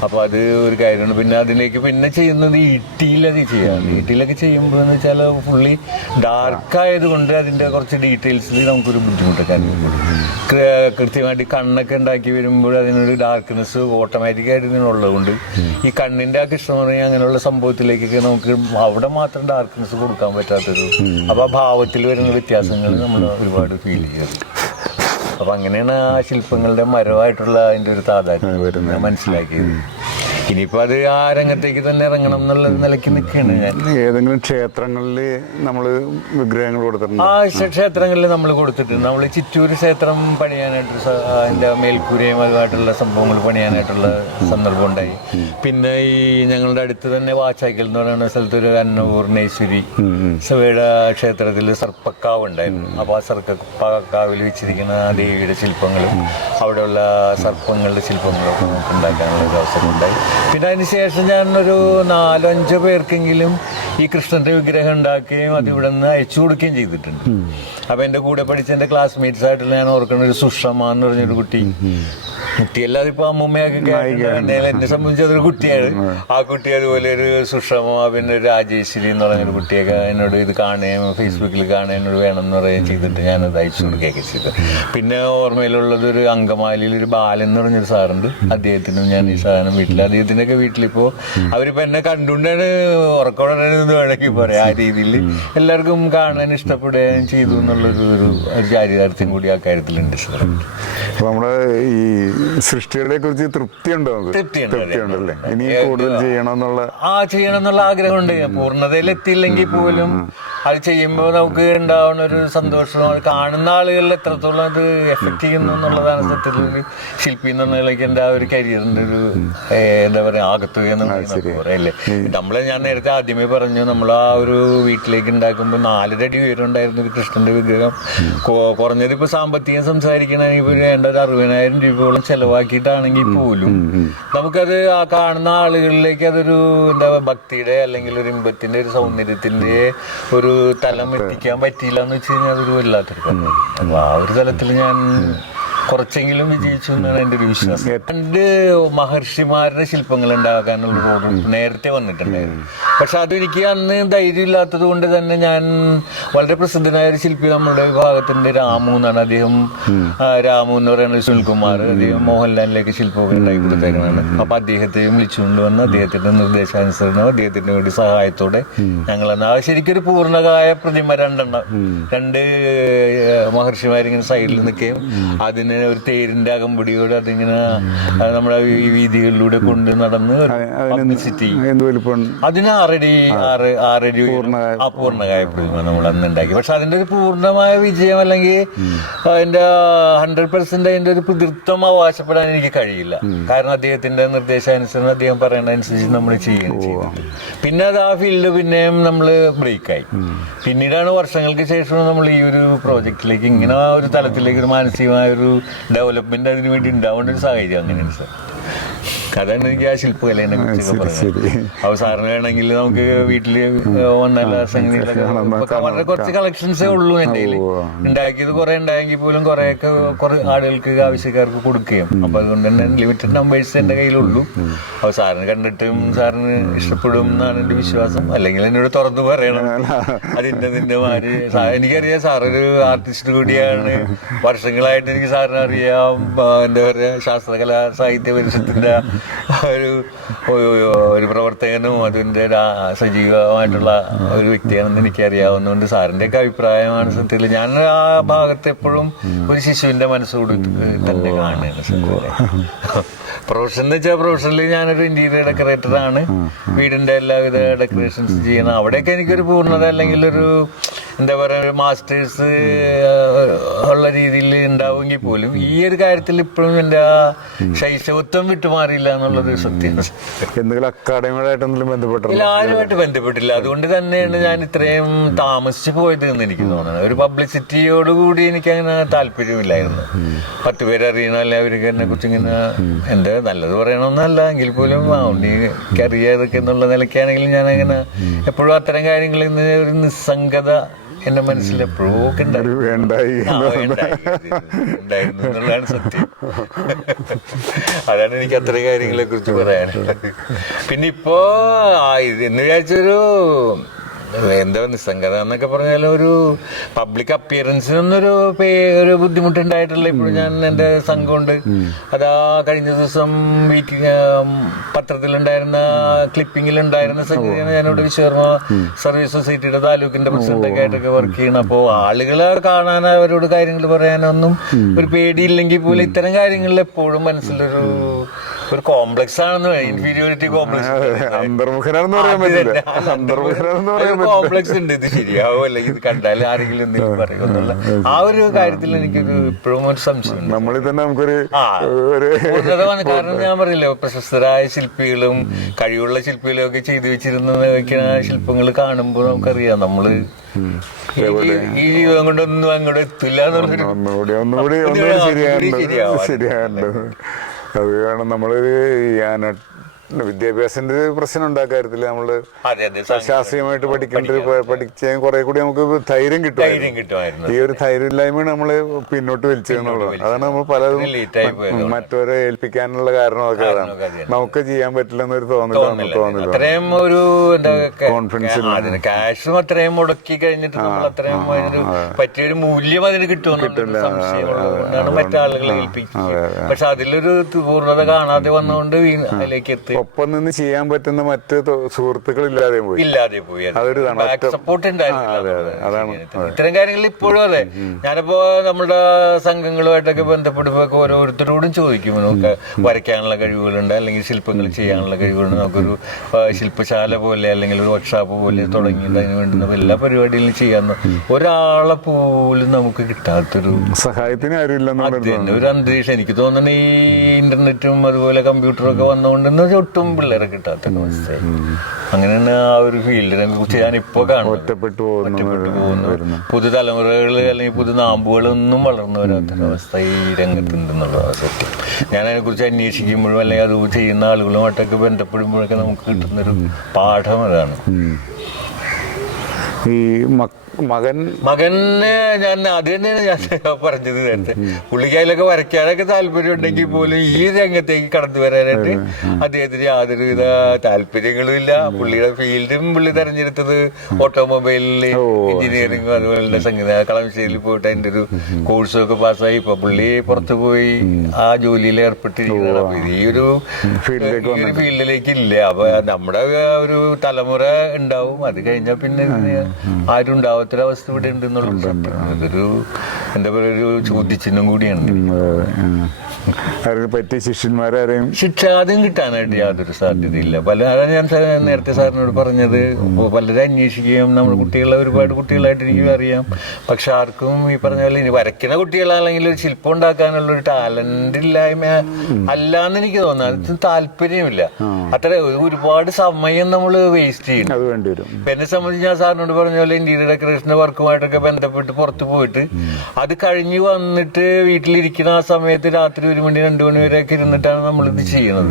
അപ്പോൾ അത് ഒരു കാര്യമാണ്. പിന്നെ അതിലേക്ക് പിന്നെ ചെയ്യുന്നത് ഈട്ടിയിലൊക്കെ ചെയ്യാം. ഈട്ടിയിലൊക്കെ ചെയ്യുമ്പോൾ എന്ന് വെച്ചാൽ ഫുള്ളി ഡാർക്ക് ആയതുകൊണ്ട് അതിൻ്റെ കുറച്ച് ഡീറ്റെയിൽസിൽ നമുക്കൊരു ബുദ്ധിമുട്ടൊക്കെ അനുഭവപ്പെടും. കൃത്യമായിട്ട് കണ്ണൊക്കെ ഉണ്ടാക്കി വരുമ്പോൾ അതിനൊരു ഡാർക്ക്നെസ് ഓട്ടോമാറ്റിക്കായിട്ട് ഇതിനുള്ളതുകൊണ്ട് ഈ കണ്ണിന്റെ ആ കൃഷ്ണമണി അങ്ങനെയുള്ള സംഭവത്തിലേക്കൊക്കെ നമുക്ക് അവിടെ മാത്രം ഡാർക്ക്നെസ് കൊടുക്കാൻ പറ്റാത്തൊരു, അപ്പൊ ആ ഭാവത്തിൽ വരുന്ന വ്യത്യാസങ്ങൾ നമ്മൾ ഒരുപാട് ഫീൽ ചെയ്യാറുണ്ട്. അപ്പൊ അങ്ങനെയാണ് ആ ശില്പങ്ങളുടെ മരമായിട്ടുള്ള അതിന്റെ ഒരു താതാത്മ്യം ഞാൻ മനസ്സിലാക്കിയത്. ഇനിയിപ്പോ അത് ആ രംഗത്തേക്ക് തന്നെ ഇറങ്ങണം എന്നുള്ള നിലയ്ക്ക് നിൽക്കുകയാണ് ഞാൻ. ഏതെങ്കിലും ക്ഷേത്രങ്ങളിൽ നമ്മൾ വിഗ്രഹങ്ങൾ കൊടുത്തിട്ടുണ്ട്? ആ ക്ഷേത്രങ്ങളിൽ നമ്മൾ കൊടുത്തിട്ടുണ്ട്. നമ്മൾ ചിറ്റൂര് ക്ഷേത്രം പണിയാനായിട്ട് അതിന്റെ മേൽക്കൂരയും അതുമായിട്ടുള്ള സംഭവങ്ങൾ പണിയാനായിട്ടുള്ള സന്ദർഭം ഉണ്ടായി. പിന്നെ ഈ ഞങ്ങളുടെ അടുത്ത് തന്നെ വാച്ചാക്കൽ എന്ന് പറയുന്ന സ്ഥലത്ത് ഒരു അന്നപൂർണേശ്വരി ശിവയുടെ ക്ഷേത്രത്തിൽ സർപ്പക്കാവ് ഉണ്ടായിരുന്നു. അപ്പോൾ ആ സർപ്പക്കാവിൽ വെച്ചിരിക്കുന്ന ദേവിയുടെ ശില്പങ്ങളും അവിടെയുള്ള സർപ്പങ്ങളുടെ ശില്പങ്ങളും നമുക്ക് ഉണ്ടാക്കാനുള്ള ഒരു അവസരം ഉണ്ടായി. പിന്നെ അതിനുശേഷം ഞാൻ ഒരു 4-5 പേർക്കെങ്കിലും ഈ കൃഷ്ണന്റെ വിഗ്രഹം ഉണ്ടാക്കുകയും അത് ഇവിടെ നിന്ന് അയച്ചു കൊടുക്കുകയും ചെയ്തിട്ടുണ്ട്. അപ്പൊ എന്റെ കൂടെ പഠിച്ച എന്റെ ക്ലാസ്മേറ്റ്സ് ആയിട്ടുള്ള ഞാൻ ഓർക്കുന്ന ഒരു സുഷമ എന്ന് പറഞ്ഞൊരു കുട്ടിയല്ലാതെ ഇപ്പൊ അമ്മൂമ്മയൊക്കെ എന്നെ സംബന്ധിച്ച് അതൊരു കുട്ടിയാണ്. ആ കുട്ടി അതുപോലെ ഒരു സുഷമ, പിന്നെ ഒരു രാജേശ്വരി എന്ന് പറഞ്ഞൊരു കുട്ടിയൊക്കെ എന്നോട് ഇത് കാണുകയും ഫേസ്ബുക്കിൽ കാണുകയും എന്നോട് വേണമെന്ന് പറയുകയും ചെയ്തിട്ട് ഞാനത് അയച്ചു കൊടുക്കുകയൊക്കെ ചെയ്തു. പിന്നെ ഓർമ്മയിലുള്ളത് ഒരു അങ്കമാലിയിൽ ഒരു ബാലൻ എന്ന് പറഞ്ഞൊരു സാറുണ്ട്. അദ്ദേഹത്തിനും ഞാൻ ഈ സാധനം അദ്ദേഹത്തിനൊക്കെ വീട്ടിലിപ്പോ അവരിപ്പോ എന്നെ കണ്ടുകൊണ്ടാണ് ഉറക്കോടെന്ന് വേണമെങ്കിൽ പറയാം. ആ രീതിയിൽ എല്ലാവർക്കും കാണാൻ ഇഷ്ടപ്പെടുകയും ചെയ്തു എന്നുള്ളൊരു ഒരു ചാരിതാർത്ഥ്യം കൂടി ആ കാര്യത്തിലുണ്ട്. അപ്പൊ നമ്മുടെ ഈ സൃഷ്ടികളെ കുറിച്ച് തൃപ്തിയുണ്ടോ? തൃപ്തിയുണ്ടല്ലേ? ഇനി കൂടുതൽ ചെയ്യണമെന്നുള്ള ആഗ്രഹമുണ്ട്. പൂർണ്ണതയിലെത്തിയില്ലെങ്കിൽ പോലും അത് ചെയ്യുമ്പോൾ നമുക്ക് ഉണ്ടാവുന്ന ഒരു സന്തോഷവും അത് കാണുന്ന ആളുകളിൽ എത്രത്തോളം അത് എഫക്ട് ചെയ്യുന്നു എന്നുള്ളതാണ് സത്യത്തിൽ ഒരു ശില്പി എന്നുള്ള നിലയ്ക്ക് എൻ്റെ ആ ഒരു കരിയറിന്റെ ഒരു എന്താ പറയാ ആകത്തുക എന്ന് പറയല്ലേ. ഞാൻ നേരത്തെ ആദ്യമേ പറഞ്ഞു, നമ്മൾ ആ ഒരു വീട്ടിലേക്ക് ഉണ്ടാക്കുമ്പോൾ 4 അടി ഉയരമുണ്ടായിരുന്നു ഒരു കൃഷ്ണന്റെ വിഗ്രഹം. കുറഞ്ഞത് ഇപ്പൊ സാമ്പത്തികം സംസാരിക്കണമെങ്കിൽ ഒരു 60,000 രൂപയോളം ചെലവാക്കിയിട്ടാണെങ്കിൽ പോലും നമുക്കത് ആ കാണുന്ന ആളുകളിലേക്ക് അതൊരു എന്താ ഭക്തിയുടെ അല്ലെങ്കിൽ ഒരു ഇമ്പത്തിന്റെ ഒരു സൗന്ദര്യത്തിന്റെ ഒരു തലം എത്തിക്കാൻ പറ്റിയില്ല എന്ന് വെച്ച് കഴിഞ്ഞാൽ അതൊരു വല്ലാത്തൊരു കാര്യം. അപ്പൊ ആ ഒരു തലത്തിൽ ഞാൻ കുറച്ചെങ്കിലും വിജയിച്ചു എന്നാണ് എൻ്റെ ഒരു വിശ്വാസം. 2 മഹർഷിമാരുടെ ശില്പങ്ങൾ ഉണ്ടാക്കാനുള്ള റോഡ് നേരത്തെ വന്നിട്ടുണ്ടായിരുന്നു. പക്ഷെ അതെനിക്ക് അന്ന് ധൈര്യം ഇല്ലാത്തത് കൊണ്ട് തന്നെ ഞാൻ വളരെ പ്രസിദ്ധനായ ഒരു ശില്പി നമ്മുടെ വിഭാഗത്തിന്റെ രാമു എന്നാണ്. അദ്ദേഹം രാമു എന്ന് പറയുന്നത് സുനിൽകുമാർ, അദ്ദേഹം മോഹൻലാലിലേക്ക് ശില്പമൊക്കെ ഉണ്ടാക്കി കൊടുത്തേക്കാണ്. അപ്പൊ അദ്ദേഹത്തെയും വിളിച്ചുകൊണ്ട് വന്ന് അദ്ദേഹത്തിന്റെ നിർദ്ദേശാനുസരണം അദ്ദേഹത്തിന്റെ വേണ്ടി സഹായത്തോടെ ഞങ്ങൾ ശരിക്കൊരു പൂർണ്ണകായ പ്രതിമ 2 മഹർഷിമാരിങ്ങനെ സൈഡിൽ നിൽക്കുകയും അതിന് ഒരു തേരിന്റെ അകമ്പടിയോടെ അതിങ്ങനെ നമ്മുടെ ഈ വീതികളിലൂടെ കൊണ്ട് നടന്ന് പബ്ലിസിറ്റി അതിന് 6 അടി പൂർണ്ണകായ പ്രതിമ നമ്മൾ അന്ന് ഉണ്ടാക്കി. പക്ഷെ അതിന്റെ ഒരു പൂർണ്ണമായ വിജയം അല്ലെങ്കിൽ അതിന്റെ 100% അതിന്റെ ഒരു പിതൃത്വം അവകാശപ്പെടാൻ എനിക്ക് കഴിയില്ല. കാരണം അദ്ദേഹത്തിന്റെ നിർദ്ദേശാനുസരണം അദ്ദേഹം പറയുന്നതനുസരിച്ച് നമ്മൾ ചെയ്യുന്നത്. പിന്നെ അത് ആ ഫീൽഡ് പിന്നെയും നമ്മൾ ബ്രേക്കായി. പിന്നീടാണ് വർഷങ്ങൾക്ക് ശേഷം നമ്മൾ ഈ ഒരു പ്രോജക്റ്റിലേക്ക് ഇങ്ങനെ ഒരു തലത്തിലേക്ക് ഒരു മാനസികമായ ഒരു ഡെവലപ്മെന്റ് അതിനു വേണ്ടി ഉണ്ടാവേണ്ട ഒരു സാഹചര്യം അങ്ങനെയാണ് സാർ. അതാണ് എനിക്ക് ആ ശില്പകലേനെ കുറിച്ചൊക്കെ പറയുന്നത്. അപ്പൊ സാറിന് വേണമെങ്കിൽ നമുക്ക് വീട്ടില് നല്ല സംഗതികളൊക്കെ വളരെ കുറച്ച് കളക്ഷൻസേ ഉള്ളൂ എൻ്റെ കയ്യിൽ. ഉണ്ടാക്കിയത് കുറെ ഉണ്ടായെങ്കിൽ പോലും കുറെ ആളുകൾക്ക് ആവശ്യക്കാർക്ക് കൊടുക്കുകയും അപ്പൊ അതുകൊണ്ട് തന്നെ ലിമിറ്റഡ് നമ്പേഴ്സ് എൻ്റെ കയ്യിലുള്ളൂ. അപ്പൊ സാറിന് കണ്ടിട്ടും സാറിന് ഇഷ്ടപ്പെടും എന്നാണ് എൻ്റെ വിശ്വാസം. അല്ലെങ്കിൽ എന്നോട് തുറന്നു പറയണം നിന്റെ മാര്. എനിക്കറിയാം സാറൊരു ആർട്ടിസ്റ്റ് കൂടിയാണ്. വർഷങ്ങളായിട്ട് എനിക്ക് സാറിനെ അറിയാം. എന്താ പറയാ ശാസ്ത്രകലാ സാഹിത്യ പരിഷത്തിന്റെ ഒരു പ്രവർത്തകനും അതിൻ്റെ സജീവമായിട്ടുള്ള ഒരു വ്യക്തിയാണെന്ന് എനിക്കറിയാവുന്നതുകൊണ്ട് സാറിൻ്റെയൊക്കെ അഭിപ്രായമാണ് സത്യത്തിൽ. ഞാൻ ആ ഭാഗത്ത് എപ്പോഴും ഒരു ശിശുവിൻ്റെ മനസ്സോട് തന്നെ കാണുകയാണ് സത്യത്തിൽ. പ്രൊഫഷൻ എന്ന് വെച്ചാൽ പ്രൊഫഷനിൽ ഞാനൊരു ഇന്റീരിയർ ഡെക്കറേറ്ററാണ്. വീടിൻ്റെ എല്ലാവിധ ഡെക്കറേഷൻസ് ചെയ്യണം. അവിടെയൊക്കെ എനിക്കൊരു പൂർണ്ണത അല്ലെങ്കിൽ ഒരു എന്താ പറയുക ഒരു മാസ്റ്റേഴ്സ് ഉള്ള രീതിയിൽ ഉണ്ടാവുമെങ്കിൽ പോലും ഈ ഒരു കാര്യത്തിൽ ഇപ്പോഴും എൻ്റെ ആ ശൈശവത്വം വിട്ടുമാറിയില്ല എന്നുള്ളത് സത്യമാണ്. ആരുമായിട്ട് ബന്ധപ്പെട്ടില്ല. അതുകൊണ്ട് തന്നെയാണ് ഞാൻ ഇത്രയും താമസിച്ചു പോയത് എന്ന് എനിക്ക് തോന്നുന്നത്. ഒരു പബ്ലിസിറ്റിയോടുകൂടി എനിക്ക് അങ്ങനെ താല്പര്യമില്ലായിരുന്നു. 10 പേര് അറിയണം അല്ലെ അവർക്ക് എന്നെ കുറിച്ച് ഇങ്ങനെ എൻ്റെ നല്ലത് പറയണമെന്നല്ല എങ്കിൽ പോലും എനിക്കറിയാതൊക്കെ എന്നുള്ള നിലയ്ക്കാണെങ്കിലും ഞാൻ അങ്ങനെ എപ്പോഴും അത്തരം കാര്യങ്ങളിൽ നിന്ന് ഒരു നിസ്സംഗത എന്റെ മനസ്സിൽ എപ്പോഴും ഒക്കെ ഉണ്ടായിരുന്നു എന്നുള്ളതാണ് സത്യം. അതാണ് എനിക്ക് അത്തരം കാര്യങ്ങളെ കുറിച്ച് പറയാനുള്ളത്. പിന്നെ ഇപ്പോ എന്ന് വിചാരിച്ചൊരു എന്താ നിസ്സംഗത എന്നൊക്കെ പറഞ്ഞാൽ ഒരു പബ്ലിക് അപ്പിയറൻസിനൊന്നൊരു ഒരു ബുദ്ധിമുട്ടുണ്ടായിട്ടില്ല. ഇപ്പോഴും ഞാൻ എൻ്റെ സംഘമുണ്ട്, അതാ കഴിഞ്ഞ ദിവസം പത്രത്തിലുണ്ടായിരുന്ന ക്ലിപ്പിങ്ങിലുണ്ടായിരുന്ന സംഗതിയാണ്. ഞാനിവിടെ വിശ്വകർമ്മ സർവീസ് സൊസൈറ്റിയുടെ താലൂക്കിന്റെ പ്രസിഡന്റൊക്കെ ആയിട്ടൊക്കെ വർക്ക് ചെയ്യണം. അപ്പോൾ ആളുകളെ കാണാൻ, അവരോട് കാര്യങ്ങൾ പറയാനൊന്നും ഒരു പേടിയില്ലെങ്കിൽ പോലും ഇത്തരം കാര്യങ്ങളിൽ എപ്പോഴും മനസ്സിലൊരു കോംപ്ലക്സ് ആണെന്ന്, ഇൻഫീരിയോറിറ്റി കോംപ്ലക്സ് കോംപ്ലക്സ് ഉണ്ട്. ഇത് ശരിയാവോ അല്ലെങ്കിൽ ഇത് കണ്ടാൽ ആരെങ്കിലും എന്തെങ്കിലും പറയുമെന്നുള്ള ആ ഒരു കാര്യത്തിൽ എനിക്കൊരു ഇപ്പോഴും ഒരു സംശയം. കാരണം ഞാൻ പറയില്ല, പ്രശസ്തരായ ശില്പികളും കഴിവുള്ള ശില്പികളും ഒക്കെ ചെയ്തു വെച്ചിരുന്ന ശില്പങ്ങൾ കാണുമ്പോൾ നമുക്കറിയാം നമ്മള് ഈ ജീവിതം കൊണ്ടൊന്നും അങ്ങോട്ട് എത്തില്ല എന്നുള്ളൊരു ശരിയാണ്ട്. അത് കാരണം നമ്മളൊരു വിദ്യാഭ്യാസത്തിന്റെ പ്രശ്നം ഉണ്ടാക്കാറില്ല. നമ്മള് ശാസ്ത്രീയമായിട്ട് പഠിച്ചാൽ കുറെ കൂടി നമുക്ക് ധൈര്യം കിട്ടുമായിരുന്നു. ഈ ഒരു ധൈര്യമില്ലായ്മ നമ്മള് പിന്നോട്ട് വലിച്ചെന്നുള്ളത്. അതാണ് നമ്മൾ പലതും മറ്റവരെ ഏൽപ്പിക്കാനുള്ള കാരണമൊക്കെ അതാണ്. നമുക്ക് ചെയ്യാൻ പറ്റില്ല എന്നൊരു തോന്നില്ല. അത്രയും ഒരു കോൺഫിഡൻസ്, ക്യാഷും അത്രയും മുടക്കി കഴിഞ്ഞിട്ട് നമ്മൾ അത്രയും പറ്റിയൊരു മൂല്യം അതിന് കിട്ടുമെന്നുള്ള സംശയമാണ് മറ്റാളുകളെ ഏൽപ്പിക്കുക. പക്ഷെ അതിലൊരു പൂർണ്ണത കാണാതെ വന്നുകൊണ്ട് അതിലേക്ക് എത്തി ഒപ്പം നിന്ന് ചെയ്യാൻ പറ്റുന്ന മറ്റ് സുഹൃത്തുക്കൾ ഇല്ലാതെ പോയി. അതൊരു സപ്പോർട്ട് ഉണ്ടായിരുന്നു. ഇത്തരം കാര്യങ്ങളിൽ ഇപ്പോഴും അതെ. ഞാനിപ്പോ നമ്മുടെ സംഘങ്ങളുമായിട്ടൊക്കെ ബന്ധപ്പെടുമ്പോ ഓരോരുത്തരോടും ചോദിക്കും, നമുക്ക് വരയ്ക്കാനുള്ള കഴിവുകളുണ്ട്, അല്ലെങ്കിൽ ശില്പങ്ങൾ ചെയ്യാനുള്ള കഴിവുകളുണ്ട്, നമുക്കൊരു ശില്പശാല പോലെ അല്ലെങ്കിൽ ഒരു വർക്ക്ഷോപ്പ് പോലെ തുടങ്ങിയിട്ട് അതിന് വേണ്ടുന്ന എല്ലാ പരിപാടികളും ചെയ്യാന്ന് ഒരാളെ പോലും നമുക്ക് കിട്ടാത്തൊരു സഹായത്തിന് ആരുമില്ല ഒരു അന്തരീക്ഷം. എനിക്ക് തോന്നുന്നു ഈ ഇന്റർനെറ്റും അതുപോലെ കമ്പ്യൂട്ടറും ഒക്കെ വന്നുകൊണ്ടെന്ന് ഒട്ടും പിള്ളേരെ കിട്ടാത്ത അവസ്ഥ. അങ്ങനെയാണ് ആ ഒരു ഫീൽഡിനെ കുറിച്ച് ഞാൻ ഇപ്പൊ കാണുന്നത്. ഒറ്റപ്പെട്ടു പോകുന്നു. പുതുതലമുറകൾ അല്ലെങ്കിൽ പുതുനാമ്പുകളൊന്നും വളർന്നു വരാത്തൊരവസ്ഥ ഈ രംഗത്തുണ്ടെന്നുള്ള സത്യം. ഞാൻ അതിനെ കുറിച്ച് അന്വേഷിക്കുമ്പോഴും അല്ലെങ്കിൽ അത് ചെയ്യുന്ന ആളുകളുമായിട്ടൊക്കെ ബന്ധപ്പെടുമ്പോഴൊക്കെ നമുക്ക് കിട്ടുന്നൊരു പാഠം അതാണ്. ഈ മകന് ഞാൻ അത് തന്നെയാണ് ഞാൻ പറഞ്ഞത് നേരത്തെ. പുള്ളിക്ക് അതിലൊക്കെ വരയ്ക്കാനൊക്കെ താല്പര്യം ഉണ്ടെങ്കിൽ പോലും ഈ രംഗത്തേക്ക് കടന്നു വരാനായിട്ട് അദ്ദേഹത്തിന് യാതൊരുവിധ താല്പര്യങ്ങളും ഇല്ല. പുള്ളിയുടെ ഫീൽഡും പുള്ളി തെരഞ്ഞെടുത്തത് ഓട്ടോമൊബൈലിൽ എഞ്ചിനീയറിംഗും അതുപോലെ സംഗീത കളമശ്ശേരിയിൽ പോയിട്ട് അതിന്റെ ഒരു കോഴ്സൊക്കെ പാസ്സായി ഇപ്പൊ പുള്ളി പുറത്തു പോയി ആ ജോലിയിൽ ഏർപ്പെട്ടിരിക്കുകയാണ്. അപ്പൊ ഈ ഒരു ഫീൽഡിലേക്ക് ഇല്ല. അപ്പൊ നമ്മുടെ ഒരു തലമുറ ഉണ്ടാവും, അത് കഴിഞ്ഞാൽ പിന്നെ ആരും ഉണ്ടാവും. ഒരവസ്ഥ ഇവിടെ ഉണ്ടെന്നുള്ളത് സത്യം. അതൊരു എന്താ പറയുക, ഒരു ചോദ്യചിഹ്നം കൂടിയാണ്. പറ്റിയ ശിഷ്യന്മാരെയും ശിക്ഷ ആദ്യം കിട്ടാനായിട്ട് യാതൊരു സാധ്യതയില്ല. അതാണ് ഞാൻ നേരത്തെ സാറിനോട് പറഞ്ഞത്. പലരും അന്വേഷിക്കുകയും നമ്മുടെ കുട്ടികളെ ഒരുപാട് കുട്ടികളായിട്ട് എനിക്ക് അറിയാം. പക്ഷെ ആർക്കും ഈ പറഞ്ഞ പോലെ ഇനി വരയ്ക്കുന്ന കുട്ടികളാണെങ്കിൽ ഒരു ശില്പം ഉണ്ടാക്കാനുള്ള ഒരു ടാലന്റ് ഇല്ലായ്മ അല്ലാന്ന് എനിക്ക് തോന്നുന്നത്. അത് താല്പര്യമില്ല. അത്ര ഒരുപാട് സമയം നമ്മൾ വേസ്റ്റ് ചെയ്യും. എന്നെ സംബന്ധിച്ച് ഞാൻ സാറിനോട് പറഞ്ഞ പോലെ ഇന്റീരിയർ ഡെക്കറേഷന്റെ വർക്കുമായിട്ടൊക്കെ ബന്ധപ്പെട്ട് പുറത്തു പോയിട്ട് അത് കഴിഞ്ഞ് വന്നിട്ട് വീട്ടിലിരിക്കുന്ന ആ സമയത്ത് രാത്രി 1 മണി 2 മണി വരെയൊക്കെ ഇരുന്നിട്ടാണ് നമ്മളിത് ചെയ്യുന്നത്.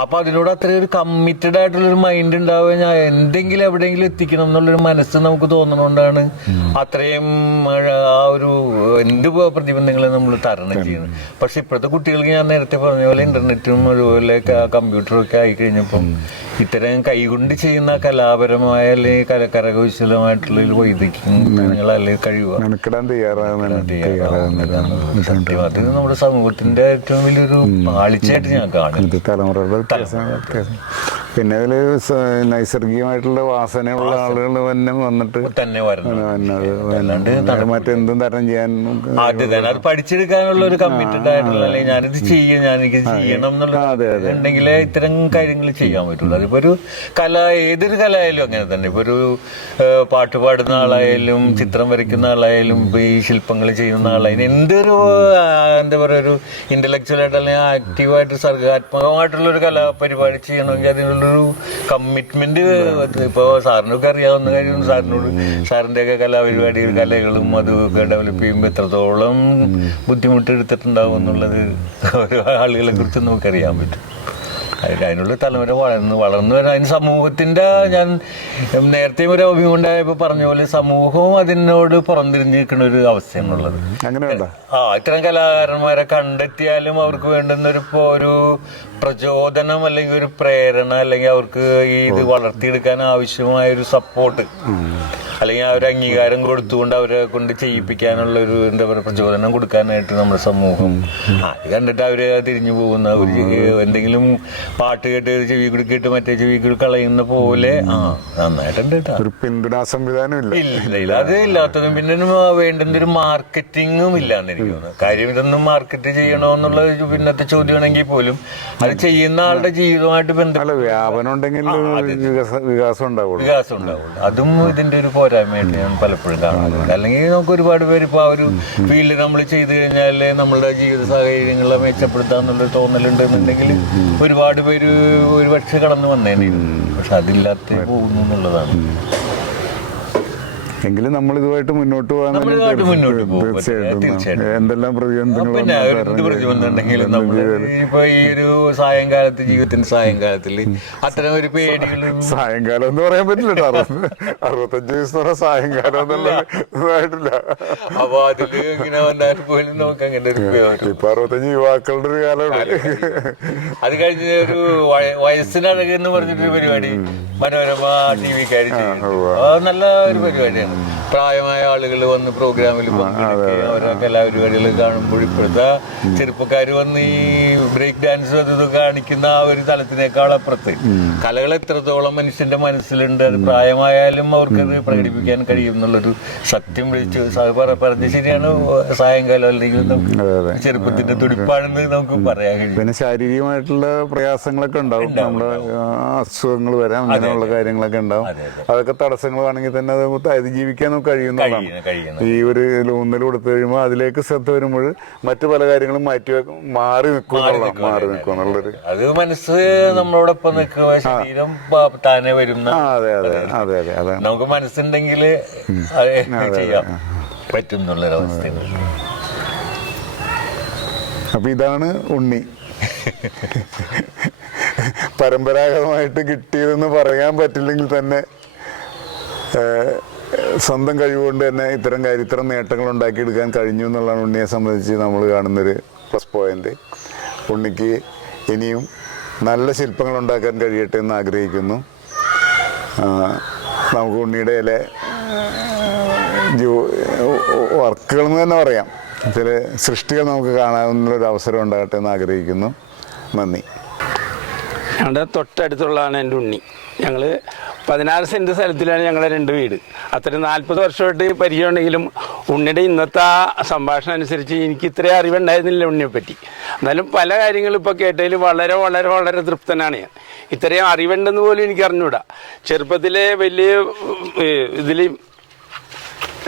അപ്പൊ അതിനോട് അത്രയും ഒരു കമ്മിറ്റഡ് ആയിട്ടുള്ളൊരു മൈൻഡ് ഉണ്ടാവുക, ഞാൻ എന്തെങ്കിലും എവിടെയെങ്കിലും എത്തിക്കണം എന്നുള്ളൊരു മനസ്സ് നമുക്ക് തോന്നുന്നതുകൊണ്ടാണ് അത്രയും ആ ഒരു എന്ത് പ്രതിബന്ധങ്ങളെ നമ്മൾ തരണം ചെയ്യുന്നത്. പക്ഷെ ഇപ്പോഴത്തെ കുട്ടികൾക്ക് ഞാൻ നേരത്തെ പറഞ്ഞ പോലെ ഇന്റർനെറ്റും അതുപോലെ കമ്പ്യൂട്ടറും ഒക്കെ ആയിക്കഴിഞ്ഞപ്പം ഇത്തരം കൈകൊണ്ട് ചെയ്യുന്ന കലാപരമായ അല്ലെങ്കിൽ കരകൗശലമായിട്ടുള്ള വൈദഗ്ധ്യങ്ങൾ അല്ലെങ്കിൽ കഴിവ് അത് നമ്മുടെ സമൂഹത്തിന്റെ ഏറ്റവും വലിയൊരു പാളിച്ചയായിട്ട് ഞാൻ കാണുന്നത്. തലമുറകളുടെ വ്യത്യാസം. പിന്നെ അതില് നൈസർഗികമായിട്ടുള്ള വാസനയുള്ള ആളുകൾ തന്നെ വരുന്നത് മറ്റെന്തും തരണം ചെയ്യാൻ അത് പഠിച്ചെടുക്കാനുള്ള ഒരു കമ്മിറ്റഡ് ആയിട്ടുള്ള അല്ലെങ്കിൽ ഞാനിത് എനിക്ക് ചെയ്യണം എന്നുള്ള ഉണ്ടെങ്കിലേ ഇത്തരം കാര്യങ്ങൾ ചെയ്യാൻ പറ്റുള്ളൂ. അതിപ്പോ ഒരു കല, ഏതൊരു കല ആയാലും അങ്ങനെ തന്നെ. ഇപ്പൊ ഒരു പാട്ട് പാടുന്ന ആളായാലും ചിത്രം വരയ്ക്കുന്ന ആളായാലും ഇപ്പൊ ഈ ശില്പങ്ങൾ ചെയ്യുന്ന ആളായാലും എന്തൊരു എന്താ പറയുക ഒരു ഇന്റലക്ച്വൽ ആയിട്ട് അല്ലെങ്കിൽ ആക്റ്റീവായിട്ട് സർഗാത്മകമായിട്ടുള്ള ഒരു കലാപരിപാടി ചെയ്യണമെങ്കിൽ അതിനുള്ളൊരു കമ്മിറ്റ്മെന്റ് ഇപ്പോൾ സാറിനൊക്കെ അറിയാവുന്ന കാര്യം. സാറിന്റെ ഒക്കെ കലാപരിപാടികൾ കലകളും അതൊക്കെ ഡെവലപ്പ് ചെയ്യുമ്പോൾ എത്രത്തോളം ബുദ്ധിമുട്ട് എടുത്തിട്ടുണ്ടാവും എന്നുള്ളത് ഓരോ ആളുകളെ കുറിച്ച് നമുക്കറിയാൻ പറ്റും. അതിനുള്ള തലമുറ വളർന്നു വരാൻ അതിന് സമൂഹത്തിന്റെ ഞാൻ നേരത്തെ ഒരു അഭിമുഖമുണ്ടായപ്പോൾ പറഞ്ഞ പോലെ സമൂഹവും അതിനോട് പുറംതിരിഞ്ഞ് നിൽക്കുന്ന ഒരു അവസ്ഥയാണുള്ളത്. ഇത്തരം കലാകാരന്മാരെ കണ്ടെത്തിയാലും അവർക്ക് വേണ്ടുന്ന ഒരു പ്രചോദനം അല്ലെങ്കിൽ ഒരു പ്രേരണ അല്ലെങ്കിൽ അവർക്ക് ഇത് വളർത്തിയെടുക്കാൻ ആവശ്യമായ ഒരു സപ്പോർട്ട് അല്ലെങ്കിൽ ആ ഒരു അംഗീകാരം കൊടുത്തുകൊണ്ട് അവരെ കൊണ്ട് ചെയ്യിപ്പിക്കാനുള്ള ഒരു എന്താ പറയുക പ്രചോദനം കൊടുക്കാനായിട്ട് നമ്മുടെ സമൂഹം അത് കണ്ടിട്ട് അവര് തിരിഞ്ഞു പോകുന്ന ഒരു എന്തെങ്കിലും പാട്ട് കേട്ട് ചെവി കൂടി കേട്ട് മറ്റേ ചെവി കൂടി കളയുന്ന പോലെ നന്നായിട്ടുണ്ട് കേട്ടോ. ഒരു പിന്തുണാ സംവിധാനം ഇല്ല അത് ഇല്ലാത്തതും പിന്നെ വേണ്ടുന്ന ഒരു മാർക്കറ്റിങ്ങും ഇല്ലാന്നിരിക്കുന്നു. കാര്യം ഇതൊന്നും മാർക്കറ്റ് ചെയ്യണോന്നുള്ള പിന്നത്തെ ചോദ്യമാണെങ്കിൽ പോലും അത് ചെയ്യുന്ന ആളുടെ ജീവിതമായിട്ട് ബന്ധപ്പെട്ട വ്യാപനം ഉണ്ടെങ്കിൽ വികാസം ഉണ്ടാവുള്ളൂ. അതും ഇതിന്റെ ഒരു പോരായ്മയായിട്ട് ഞാൻ പലപ്പോഴും കാണാറുണ്ട്. അല്ലെങ്കിൽ നമുക്ക് ഒരുപാട് പേര് ഇപ്പൊ ആ ഒരു ഫീൽഡ് നമ്മൾ ചെയ്തു കഴിഞ്ഞാൽ നമ്മളുടെ ജീവിത സാഹചര്യങ്ങളെ മെച്ചപ്പെടുത്താന്നുള്ളൊരു തോന്നലുണ്ടെന്നുണ്ടെങ്കിൽ ഒരുപാട് പേര് ഒരു പക്ഷെ കടന്നു വന്നേനെ. പക്ഷെ അതില്ലാത്ത പോകുന്നു എന്നുള്ളതാണ്. എങ്കിലും നമ്മൾ ഇതുമായിട്ട് മുന്നോട്ട് പോകാൻ തീർച്ചയായിട്ടും എന്തെല്ലാം പ്രതിബന്ധം ഉണ്ടെങ്കിലും ഇപ്പൊ ഈ ഒരു സായങ്കാലത്ത് ജീവിതത്തിന്റെ സായങ്കാലത്തിൽ അത്തരം ഒരു പേടികളും സായങ്കാലം എന്ന് പറയാൻ പറ്റില്ല. 65 വയസ്സ് പറഞ്ഞ സായങ്കാലം എന്നുള്ളതായിട്ടില്ല. അപ്പൊ അതില് ഇങ്ങനെ വന്നാലും പോലും നമുക്ക് അങ്ങനെ ഒരു ഇപ്പൊ 65 യുവാക്കളുടെ ഒരു കാലമാണ്. അത് കഴിഞ്ഞ ഒരു വയസ്സിനഴക് എന്ന് പറഞ്ഞിട്ടൊരു പരിപാടി മനോരമ TV-ക്കാര് ചെയ്യും. നല്ല ഒരു പരിപാടിയാണ്. പ്രായമായ ആളുകൾ വന്ന് പ്രോഗ്രാമിൽ പങ്കെടുക്കുകയും അവരുടെ കലാപരിപാടികൾ കാണുമ്പോൾ ഇപ്പോഴത്തെ ചെറുപ്പക്കാർ വന്ന് ഈ ബ്രേക്ക് ഡാൻസ് അത് കാണിക്കുന്ന ആ ഒരു തലത്തിനേക്കാൾ അപ്പുറത്ത് കലകൾ എത്രത്തോളം മനുഷ്യന്റെ മനസ്സിലുണ്ട്, അത് പ്രായമായാലും അവർക്കത് പ്രകടിപ്പിക്കാൻ കഴിയും എന്നുള്ളൊരു സത്യം വിളിച്ചു പറഞ്ഞ ശരിയാണ്. സായങ്കാലം അല്ലെങ്കിൽ ചെറുപ്പത്തിന്റെ തുടിപ്പാണെന്ന് നമുക്ക് പറയാൻ കഴിയും. പിന്നെ ശാരീരികമായിട്ടുള്ള പ്രയാസങ്ങളൊക്കെ ഉണ്ടാവും, നമ്മുടെ അസുഖങ്ങൾ വരാം, അങ്ങനെയുള്ള കാര്യങ്ങളൊക്കെ ഉണ്ടാവും. അതൊക്കെ തടസ്സങ്ങളാണെങ്കിൽ തന്നെ അത് ജീവിക്കാൻ കഴിയുന്നതാണ്. ഈ ഒരു ഊന്നൽ കൊടുത്തു കഴിയുമ്പോൾ അതിലേക്ക് ശ്രദ്ധ വരുമ്പോൾ മറ്റു പല കാര്യങ്ങളും മാറി നിൽക്കുന്നുള്ളൊരു അത് മനസ്സ് നമ്മളോടൊപ്പം നിൽക്കുക, ശരീരം താനെ വരുന്ന. അതെ നമുക്ക് മനസ്സുണ്ടെങ്കിൽ ചെയ്യാൻ പറ്റും എന്നുള്ളൊരവസ്ഥയാണ്. അപ്പൊ ഇതാണ് ഉണ്ണി. പരമ്പരാഗതമായിട്ട് കിട്ടിയതെന്ന് പറയാൻ പറ്റില്ലെങ്കിൽ തന്നെ സ്വന്തം കഴിവുകൊണ്ട് തന്നെ ഇത്തരം നേട്ടങ്ങൾ ഉണ്ടാക്കിയെടുക്കാൻ കഴിഞ്ഞു എന്നുള്ളതാണ് ഉണ്ണിയെ സംബന്ധിച്ച് നമ്മൾ കാണുന്നൊരു പ്ലസ് പോയിന്റ്. ഉണ്ണിക്ക് ഇനിയും നല്ല ശില്പങ്ങൾ ഉണ്ടാക്കാൻ കഴിയട്ടെ എന്ന് ആഗ്രഹിക്കുന്നു. നമുക്ക് ഉണ്ണിയുടെ വർക്കുകൾ എന്ന് തന്നെ പറയാം, ചില സൃഷ്ടികൾ നമുക്ക് കാണാവുന്നൊരു അവസരം ഉണ്ടാകട്ടെ എന്ന് ആഗ്രഹിക്കുന്നു. നന്ദി. ഞങ്ങളുടെ തൊട്ടടുത്തുള്ളതാണ് എൻ്റെ ഉണ്ണി. ഞങ്ങൾ 16 സെൻറ്റ് സ്ഥലത്തിലാണ് ഞങ്ങളുടെ 2 വീട്. അത്രയും 40 വർഷമായിട്ട് പരിചയമുണ്ടെങ്കിലും ഉണ്ണിയുടെ ഇന്നത്തെ ആ സംഭാഷണം അനുസരിച്ച് എനിക്ക് ഇത്രയും അറിവുണ്ടായിരുന്നില്ല ഉണ്ണിയെപ്പറ്റി. എന്നാലും പല കാര്യങ്ങളും ഇപ്പോൾ കേട്ടതിൽ വളരെ വളരെ വളരെ തൃപ്തനാണ് ഞാൻ. ഇത്രയും അറിവുണ്ടെന്ന് പോലും എനിക്ക് അറിഞ്ഞൂടാ. ചെറുപ്പത്തിലെ വലിയ ഇതിൽ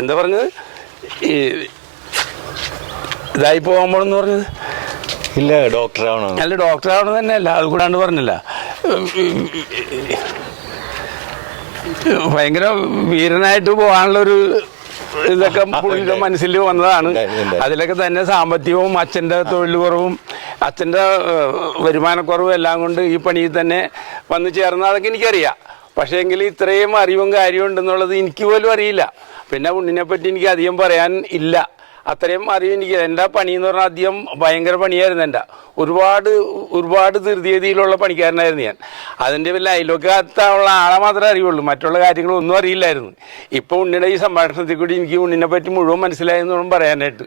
എന്താ പറഞ്ഞത്, ഈ ഇതായി പോകുമ്പോഴെന്ന് പറഞ്ഞത് ഇല്ല ഡോക്ടറാവണം, അല്ല ഡോക്ടറാവണം തന്നെയല്ല, അത് കൂടാണ്ട് പറഞ്ഞില്ല, ഭയങ്കര വീരനായിട്ട് പോകാനുള്ളൊരു ഇതൊക്കെ പുള്ളിയുടെ മനസ്സിൽ വന്നതാണ്. അതിലൊക്കെ തന്നെ സാമ്പത്തികവും അച്ഛൻ്റെ തൊഴിൽ കുറവും അച്ഛൻ്റെ വരുമാനക്കുറവും എല്ലാം കൊണ്ട് ഈ പണിയിൽ തന്നെ വന്നു ചേർന്ന അതൊക്കെ എനിക്കറിയാം. പക്ഷേ എങ്കിൽ ഇത്രയും അറിവും കാര്യവും ഉണ്ടെന്നുള്ളത് എനിക്ക് പോലും അറിയില്ല. പിന്നെ ഉണ്ണിനെ പറ്റി എനിക്ക് അധികം പറയാൻ ഇല്ല. അത്രയും അറിവ് എനിക്ക്. എൻ്റെ പണി എന്ന് പറഞ്ഞാൽ അധികം ഭയങ്കര പണിയായിരുന്നു. എൻ്റെ ഒരുപാട് ധൃതിഗതിയിലുള്ള പണിക്കാരനായിരുന്നു ഞാൻ. അതിൻ്റെ വല്ല അയൽവക്കത്തുള്ള ആളെ മാത്രമേ അറിയുള്ളൂ, മറ്റുള്ള കാര്യങ്ങളൊന്നും അറിയില്ലായിരുന്നു. ഇപ്പോൾ ഉണ്ണിയുടെ ഈ സംഭാഷണത്തിൽ കൂടി എനിക്ക് ഉണ്ണിനെ പറ്റി മുഴുവൻ മനസ്സിലായെന്നോളം പറയാനായിട്ട്.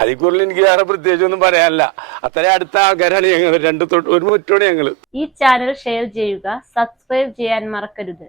അതിൽ കൂടുതൽ എനിക്ക് വേറെ പ്രത്യേകിച്ചൊന്നും പറയാനില്ല. അത്രയും അടുത്ത ആൾക്കാരാണ് ഞങ്ങൾ. ഒരു മുറ്റോടെ ഞങ്ങൾ. ഈ ചാനൽ ഷെയർ ചെയ്യുക, സബ്സ്ക്രൈബ് ചെയ്യാൻ മറക്കരുത്.